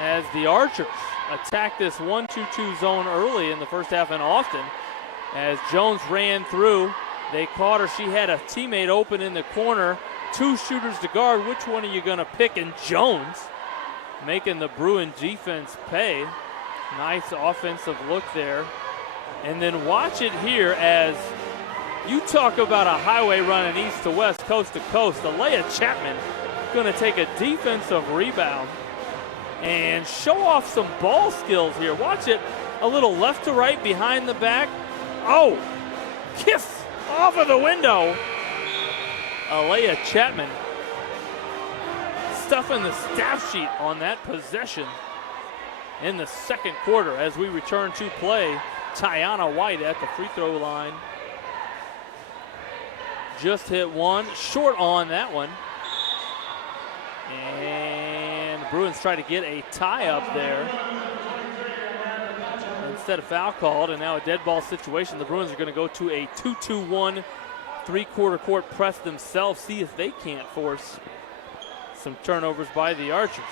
as the Archers attack this 1-2-2 zone early in the first half, and often as Jones ran through, They caught her. She had a teammate open in the corner. 2 shooters to guard. Which one are you going to pick? And Jones making the Bruin defense pay. Nice offensive look there. And then watch it here as you talk about a highway running east to west, coast to coast. Alea Chapman going to take a defensive rebound and show off some ball skills here. Watch it. A little left to right behind the back. Oh, kiss off of the window. Alea Chapman stuffing the stat sheet on that possession in the second quarter as we return to play. Tiana White at the free throw line. Just hit one, short on that one. And Bruins try to get a tie up there. Instead of foul called, and now a dead ball situation. The Bruins are going to go to a 2-2-1 three-quarter court press themselves, see if they can't force some turnovers by the Archers.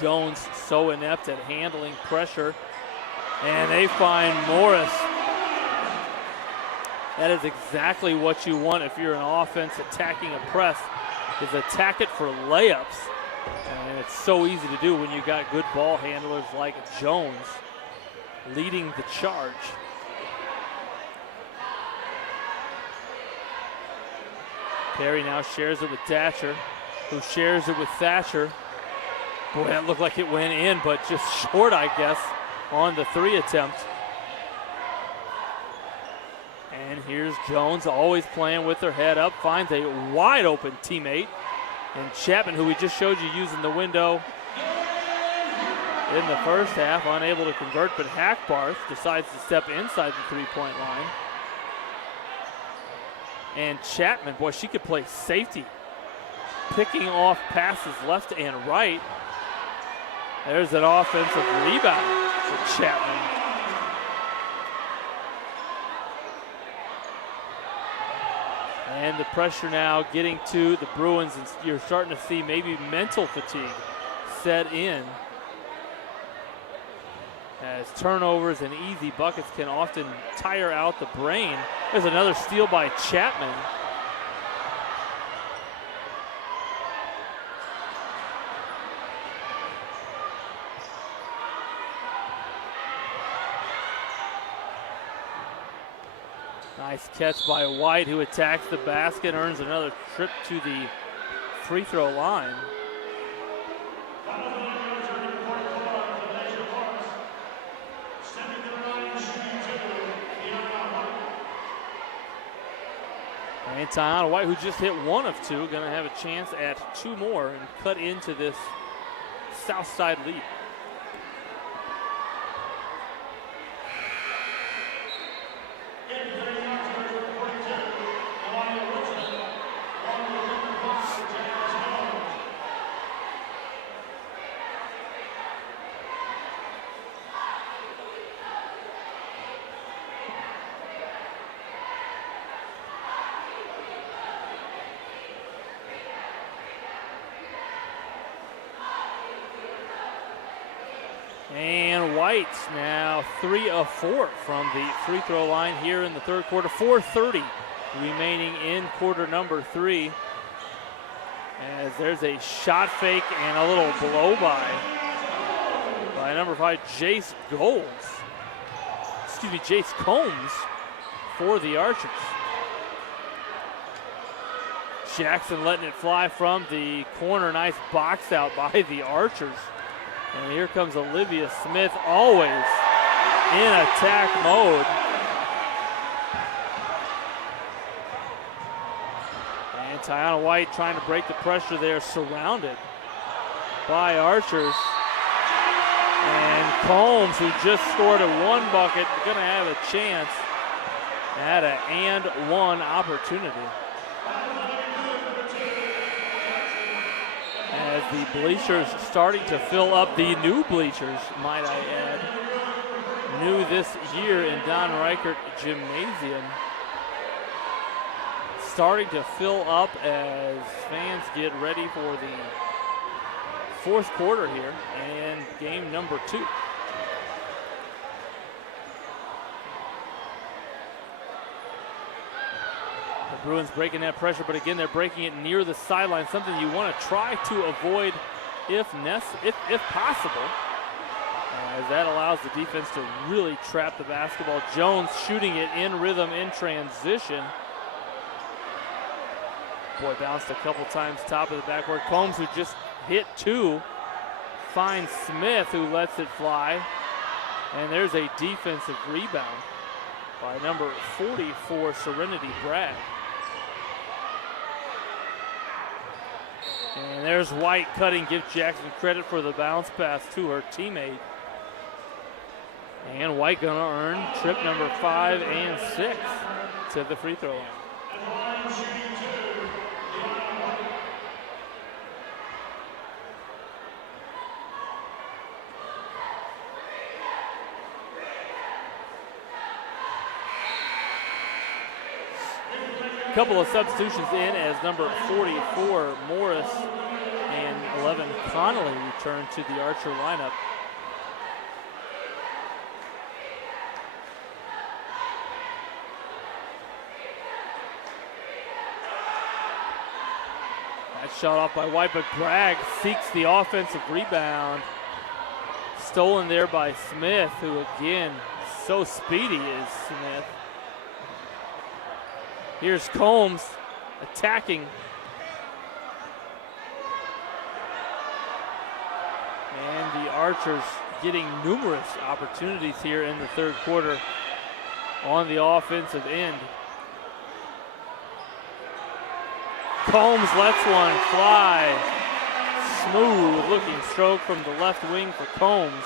Jones so inept at handling pressure, and they find Morris. That is exactly what you want if you're an offense attacking a press, is attack it for layups. And it's so easy to do when you got good ball handlers like Jones leading the charge. Perry now shares it with Thatcher, who shares it with Thatcher. Boy, that looked like it went in, but just short, I guess, on the 3 attempt. And here's Jones, always playing with her head up, finds a wide open teammate. And Chapman, who we just showed you using the window in the first half, unable to convert, but Hackbarth decides to step inside the three-point line. And Chapman, boy, she could play safety, picking off passes left and right. There's an offensive rebound for Chapman. And the pressure now getting to the Bruins, and you're starting to see maybe mental fatigue set in, as turnovers and easy buckets can often tire out the brain. There's another steal by Chapman. Nice catch by White, who attacks the basket, earns another trip to the free throw line. And Tiana White, who just hit 1 of 2, going to have a chance at 2 more and cut into this south side lead. And White now 3 of 4 from the free throw line here in the third quarter. 4:30 remaining in quarter number 3. As there's a shot fake and a little blow by number 5, Jace Combs for the Archers. Jackson letting it fly from the corner. Nice box out by the Archers. And here comes Olivia Smith, always in attack mode. And Tiana White trying to break the pressure there, surrounded by Archers. And Combs, who just scored a 1 bucket, going to have a chance at an and 1 opportunity. As the bleachers starting to fill up, the new bleachers, might I add, new this year in Don Reichert Gymnasium. Starting to fill up as fans get ready for the fourth quarter here and game number 2. The Bruins breaking that pressure, but again, they're breaking it near the sideline, something you want to try to avoid if possible, as that allows the defense to really trap the basketball. Jones shooting it in rhythm, in transition. Boy, bounced a couple times top of the backboard. Combs, who just hit two, finds Smith, who lets it fly. And there's a defensive rebound by number 44, Serenity Bragg. And there's White cutting, give Jackson credit for the bounce pass to her teammate. And White gonna earn trip number 5 and 6 to the free throw line. Couple of substitutions in as number 44 Morris and 11 Connolly return to the Archer lineup. That shot off by White, but Bragg seeks the offensive rebound. Stolen there by Smith, who again, so speedy is Smith. Here's Combs attacking. And the Archers getting numerous opportunities here in the third quarter on the offensive end. Combs lets one fly. Smooth looking stroke from the left wing for Combs.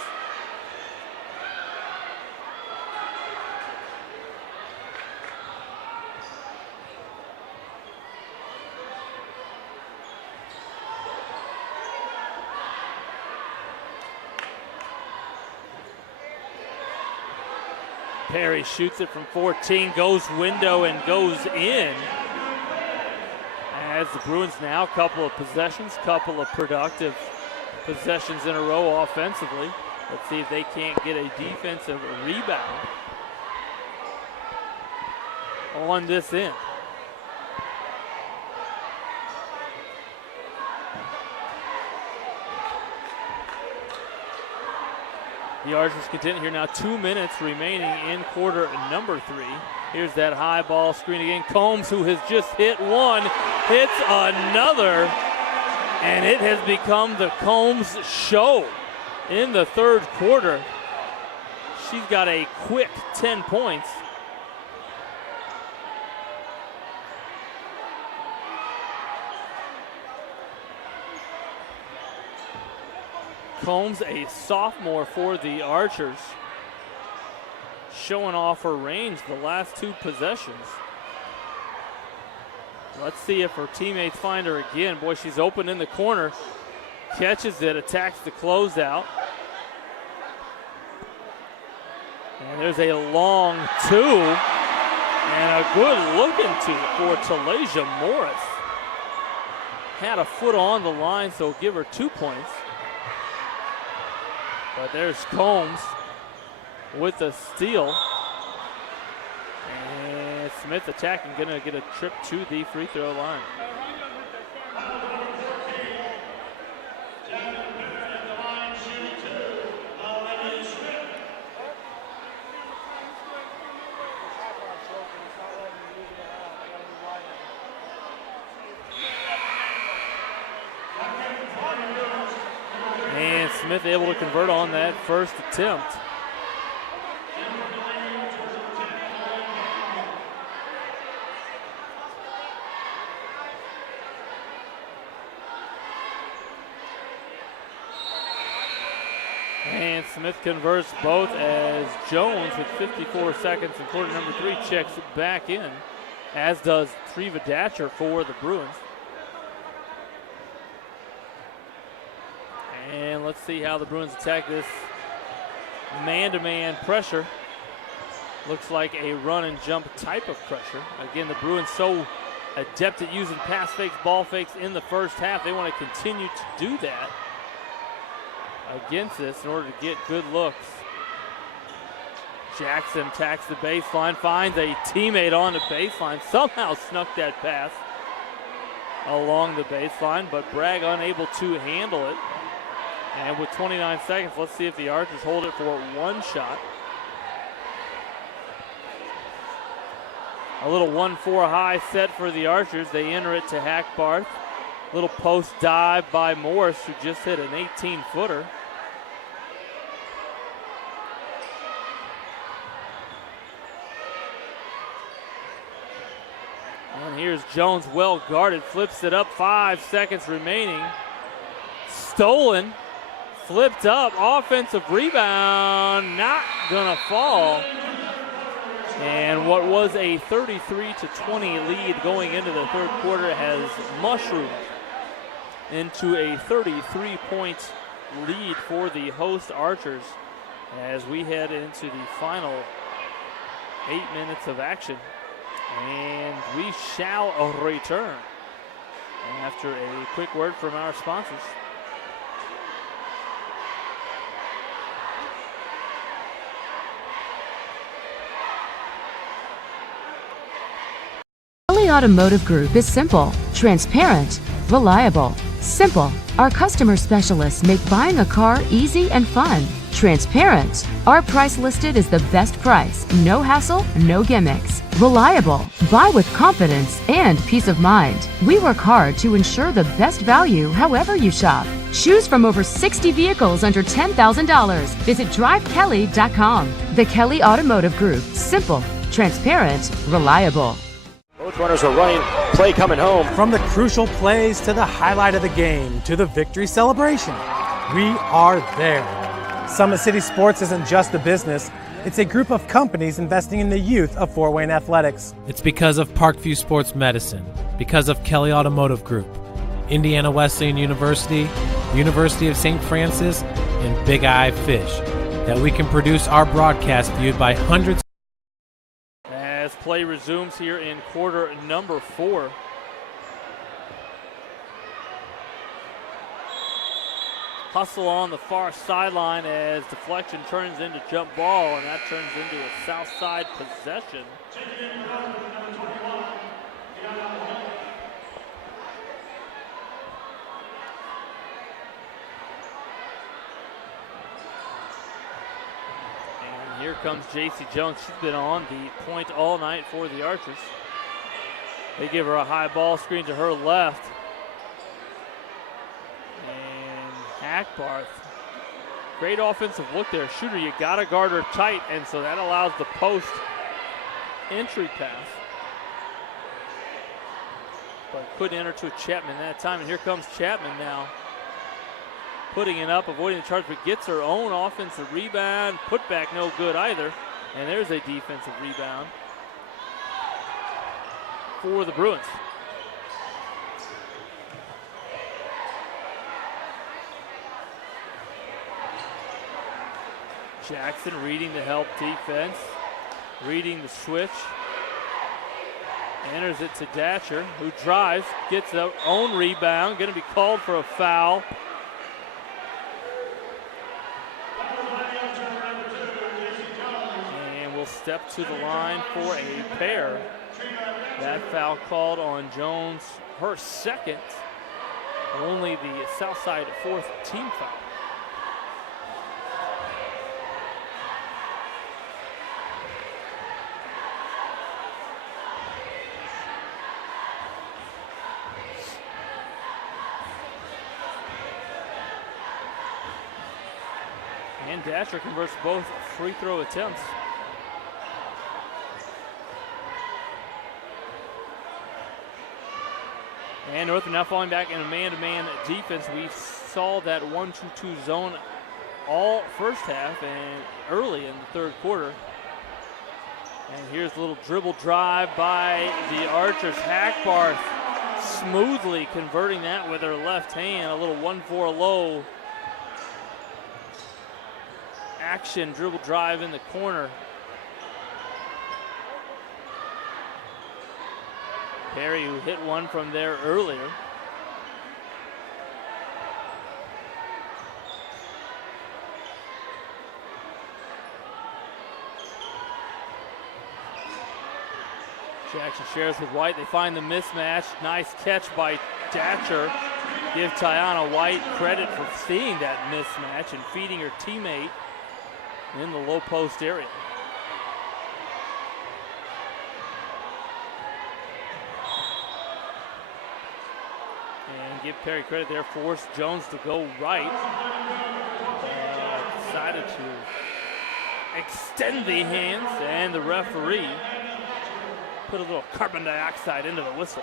Perry shoots it from 14, goes window and goes in. As the Bruins now, couple of possessions, couple of productive possessions in a row offensively. Let's see if they can't get a defensive rebound on this end. The Archers continue here now, 2 minutes remaining in quarter number 3. Here's that high ball screen again. Combs, who has just hit one, hits another, and it has become the Combs show in the third quarter. She's got a quick 10 points. Combs, a sophomore for the Archers, showing off her range the last 2 possessions. Let's see if her teammates find her again. Boy, she's open in the corner, catches it, attacks the closeout. And there's a long 2 and a good looking 2 for Talasia Morris. Had a foot on the line, so give her 2 points. But there's Combs with the steal. And Smith attacking, gonna get a trip to the free throw line. Smith able to convert on that first attempt. And Smith converts both as Jones with 54 seconds in quarter number 3 checks back in, as does Treva Datcher for the Bruins. And let's see how the Bruins attack this man-to-man pressure. Looks like a run and jump type of pressure. Again, the Bruins so adept at using pass fakes, ball fakes in the first half. They want to continue to do that against this in order to get good looks. Jackson attacks the baseline, finds a teammate on the baseline, somehow snuck that pass along the baseline, but Bragg unable to handle it. And with 29 seconds, let's see if the Archers hold it for one shot. A little 1-4 high set for the Archers. They enter it to Hackbarth. Little post dive by Morris, who just hit an 18-footer. And here's Jones, well guarded, flips it up, 5 seconds remaining. Stolen, flipped up, offensive rebound, not gonna fall. And what was a 33-20 lead going into the third quarter has mushroomed into a 33-point lead for the host Archers as we head into the final 8 minutes of action. And we shall return after a quick word from our sponsors. Kelly Automotive Group is simple, transparent, reliable. Simple. Our customer specialists make buying a car easy and fun. Transparent. Our price listed is the best price. No hassle, no gimmicks. Reliable. Buy with confidence and peace of mind. We work hard to ensure the best value however you shop. Choose from over 60 vehicles under $10,000. Visit drivekelly.com. The Kelly Automotive Group. Simple, transparent, reliable. Both runners are running, play coming home. From the crucial plays to the highlight of the game to the victory celebration, we are there. Summit City Sports isn't just a business, it's a group of companies investing in the youth of Fort Wayne athletics. It's because of Parkview Sports Medicine, because of Kelly Automotive Group, Indiana Wesleyan University, University of St. Francis, and Big Eye Fish, that we can produce our broadcast viewed by hundreds. As play resumes here in quarter number 4. Hustle on the far sideline as deflection turns into jump ball, and that turns into a south side possession. Here comes J.C. Jones. She's been on the point all night for the Archers. They give her a high ball screen to her left. And Hackbarth. Great offensive look there. Shooter, you got to guard her tight, and so that allows the post entry pass. But couldn't enter to a Chapman that time, and here comes Chapman now. Putting it up, avoiding the charge, but gets her own offensive rebound. Put back no good either. And there's a defensive rebound for the Bruins. Jackson reading the help defense, reading the switch. Enters it to Datcher, who drives, gets her own rebound. Going to be called for a foul. Step to the line for a pair. That foul called on Jones, her second, only the Southside 4th team foul. And Dasher converts both free throw attempts. And Northrop now falling back in a man-to-man defense. We saw that 1-2-2 zone all first half and early in the third quarter. And here's a little dribble drive by the Archers. Hackbarth smoothly converting that with her left hand. A little 1-4 low action dribble drive in the corner. Perry, who hit one from there earlier. Jackson shares with White. They find the mismatch. Nice catch by Datcher. Give Tiana White credit for seeing that mismatch and feeding her teammate in the low post area. And give Perry credit there. Forced Jones to go right. Decided to extend the hands, and the referee put a little carbon dioxide into the whistle.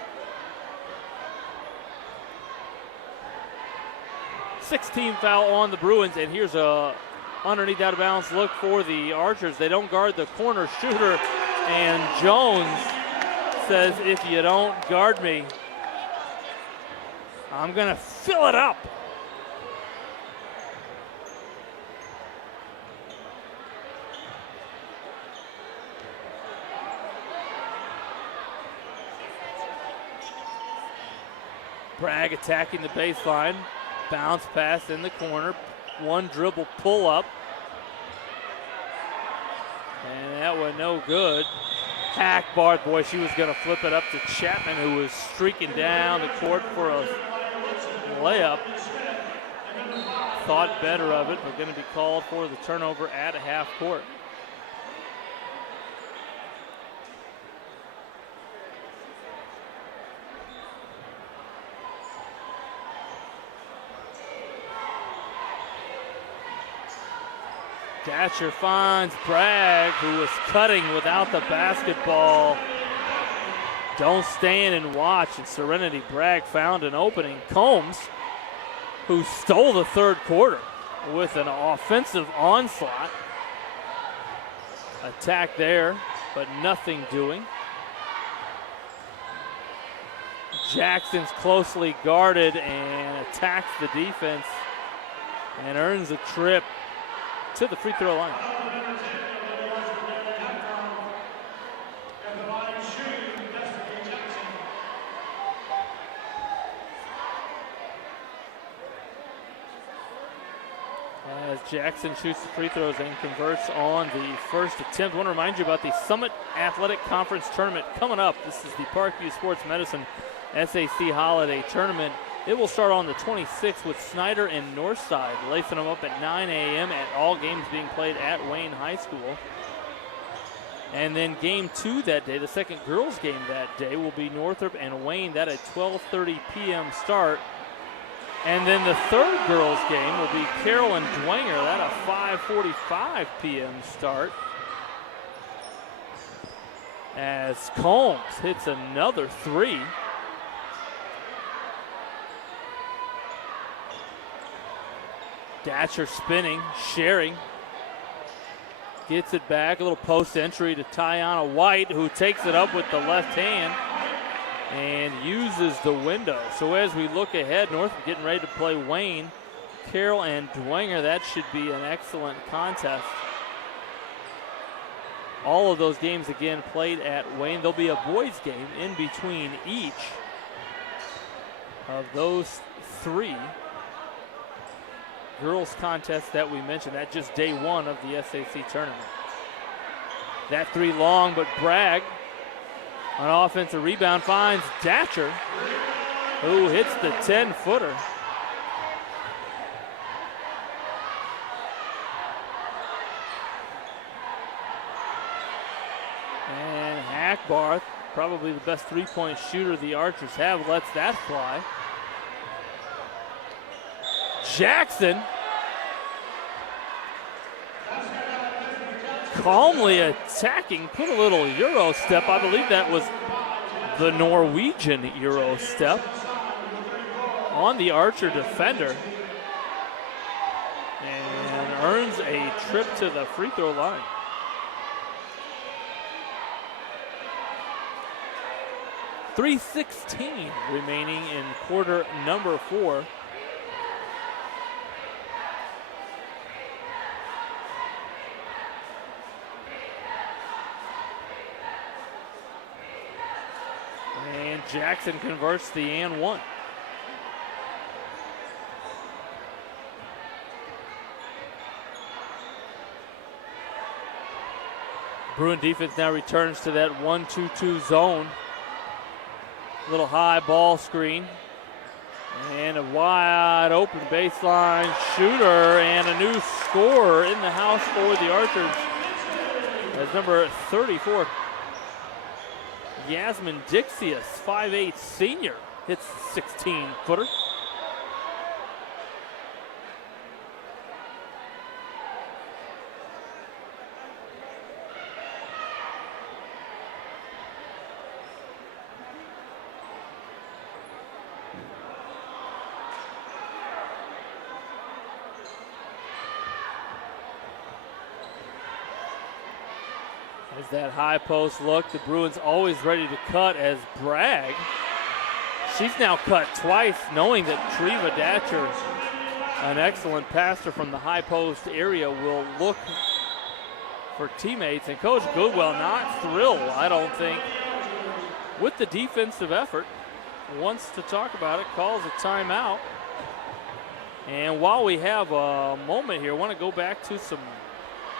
16 foul on the Bruins, and here's a underneath out of bounds look for the Archers. They don't guard the corner shooter, and Jones says, if you don't guard me, I'm gonna fill it up. Bragg attacking the baseline. Bounce pass in the corner. One dribble pull up. And that was no good. Hackbarth, boy, she was going to flip it up to Chapman, who was streaking down the court for a layup. Thought better of it, but going to be called for the turnover at a half court. Datcher finds Bragg, who was cutting without the basketball. Don't stand and watch, and Serenity Bragg found an opening. Combs, who stole the third quarter with an offensive onslaught. Attack there, but nothing doing. Jackson's closely guarded and attacks the defense and earns a trip to the free throw line. As Jackson shoots the free throws and converts on the first attempt. I want to remind you about the Summit Athletic Conference Tournament coming up. This is the Parkview Sports Medicine SAC Holiday Tournament. It will start on the 26th with Snyder and Northside, lacing them up at 9 a.m. at all games being played at Wayne High School. And then game 2 that day, the second girls game that day, will be Northrop and Wayne. That at 12:30 p.m. start. And then the third girls game will be Carroll and Dwenger. That a 5:45 p.m. start. As Combs hits another three. Datcher spinning, sharing. Gets it back, a little post entry to Tiana White, who takes it up with the left hand and uses the window. So as we look ahead, Northrop getting ready to play Wayne. Carroll and Dwenger, that should be an excellent contest. All of those games again played at Wayne. There'll be a boys game in between each of those three girls contests that we mentioned. That's just day one of the SAC tournament. That three long, but Bragg on offensive rebound finds Datcher, who hits the 10-footer. And Hackbarth, probably the best three-point shooter the Archers have, lets that fly. Jackson calmly attacking, put a little Euro step. I believe that was the Norwegian Euro step on the Archer defender. And earns a trip to the free throw line. .316 remaining in quarter number 4. And Jackson converts the and one. Bruin defense now returns to that 1-2-2 zone. Little high ball screen. And a wide open baseline shooter and a new scorer in the house for the Archers. As number 34, Yasmin Dixius, 5'8" senior, hits the 16-footer. As that high post look, the Bruins always ready to cut as Bragg. She's now cut twice, knowing that Treva Datcher, an excellent passer from the high post area, will look for teammates. And Coach Goodwell not thrilled, I don't think, with the defensive effort. Wants to talk about it, calls a timeout. And while we have a moment here, I want to go back to some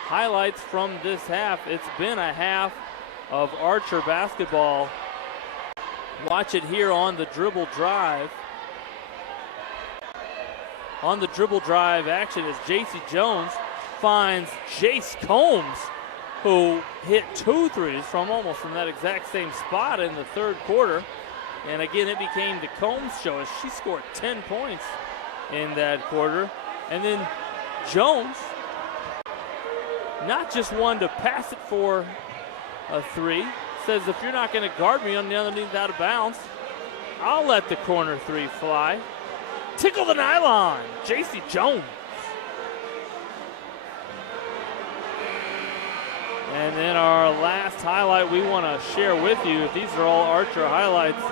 highlights from this half. It's been a half of Archer basketball. Watch it here on the dribble drive. On the dribble drive action as J.C. Jones finds Jace Combs, who hit 2 threes from almost from that exact same spot in the third quarter. And again, it became the Combs show as she scored 10 points in that quarter. And then Jones, not just one to pass it for a 3, says if you're not going to guard me on the underneath out of bounds, I'll let the corner 3 fly. Tickle the nylon, J.C. Jones. And then our last highlight we want to share with you, these are all Archer highlights.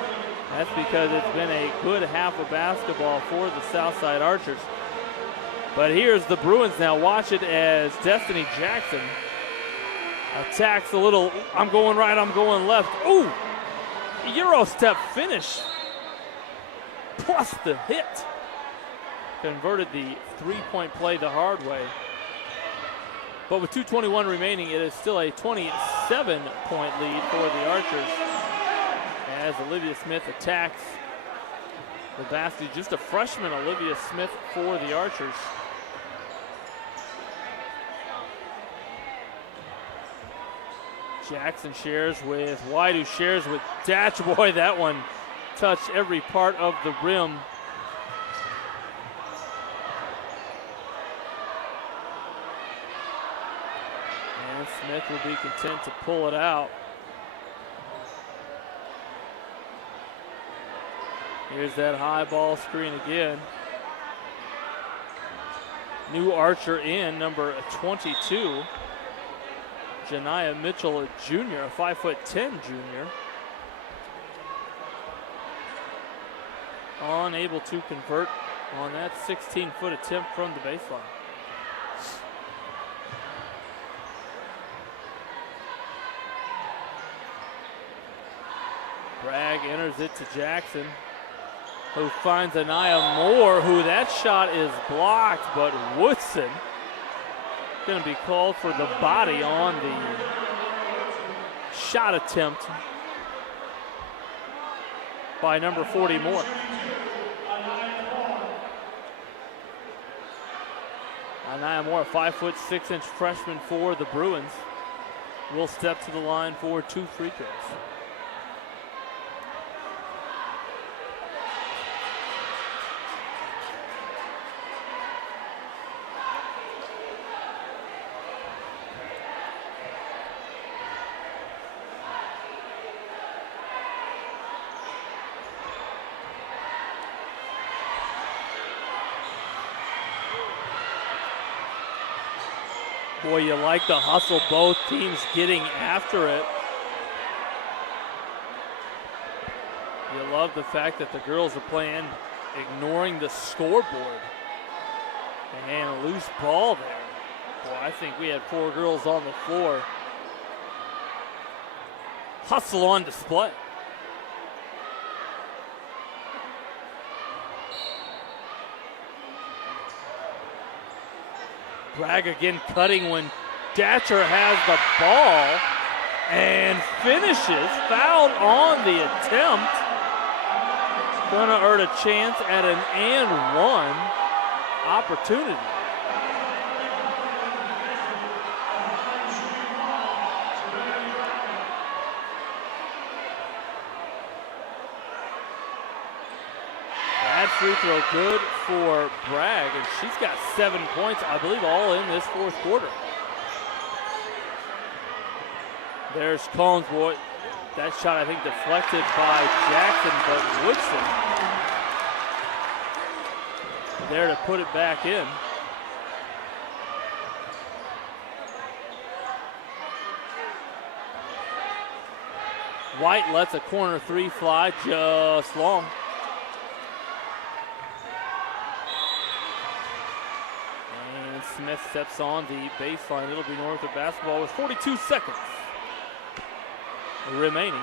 That's because it's been a good half of basketball for the Southside Archers. But here's the Bruins now. Watch it as Destiny Jackson attacks a little, I'm going right, I'm going left. Ooh, Euro step finish. Plus the hit. Converted the 3-point play the hard way. But with 2:21 remaining, it is still a 27-point lead for the Archers as Olivia Smith attacks the basket. Just a freshman, Olivia Smith, for the Archers. Jackson shares with White, who shares with Datch. Boy, that one touched every part of the rim. And Smith will be content to pull it out. Here's that high ball screen again. New Archer in, number 22. Janiah Mitchell, a junior, a 5'10" junior. Unable to convert on that 16-foot attempt from the baseline. Bragg enters it to Jackson, who finds Anaya Moore, who that shot is blocked, but Woodson going to be called for the body on the shot attempt by number 40 Moore. Anaya Moore, a 5'6" freshman for the Bruins, will step to the line for 2 free throws. Boy, you like the hustle, both teams getting after it. You love the fact that the girls are playing, ignoring the scoreboard. And a loose ball there. Boy, I think we had 4 girls on the floor. Hustle on display. Bragg again cutting when Datcher has the ball. and finishes, fouled on the attempt. Gonna earn a chance at an and one opportunity. That free throw good for Bragg, and she's got 7 points, I believe, all in this fourth quarter. There's Collins, boy. That shot, I think, deflected by Jackson, but Woodson there to put it back in. White lets a corner three fly just long. And Smith steps on the baseline. It'll be Northrop basketball with 42 seconds remaining.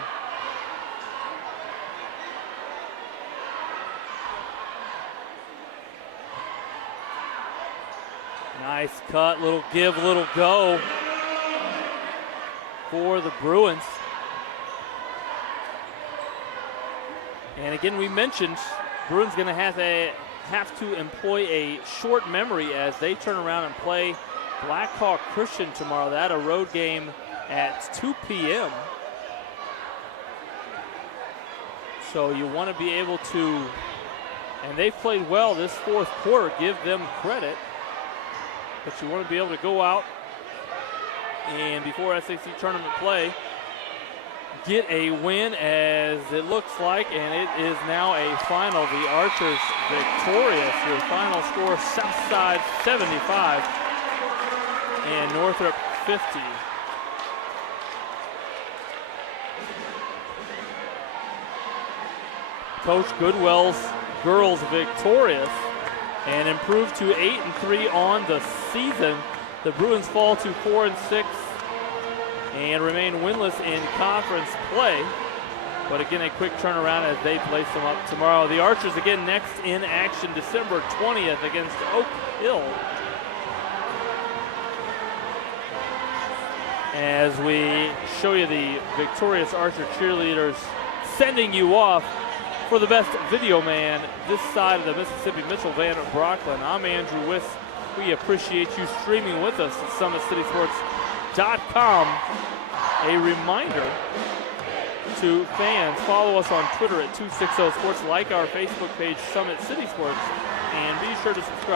Nice cut, little give, little go for the Bruins. And again, we mentioned Bruins going to have to employ a short memory as they turn around and play Blackhawk Christian tomorrow. That a road game at 2 p.m. So you want to be able to, and they've played well this fourth quarter, give them credit. But you want to be able to go out and before SAC tournament play, get a win as it looks like, and it is now a final. The Archers victorious with final score Southside 75 and Northrop 50. Coach Goodwell's girls victorious and improved to 8-3 on the season. The Bruins fall to 4-6 and remain winless in conference play. But again, a quick turnaround as they place them up tomorrow. The Archers again next in action December 20th against Oak Hill. As we show you the victorious Archer cheerleaders sending you off for the best video man this side of the Mississippi, Mitchell Van Brocklin. I'm Andrew Wiss. We appreciate you streaming with us at SummitCitySports.com. A reminder to fans, follow us on Twitter at 260 Sports, like our Facebook page, Summit City Sports, and be sure to subscribe.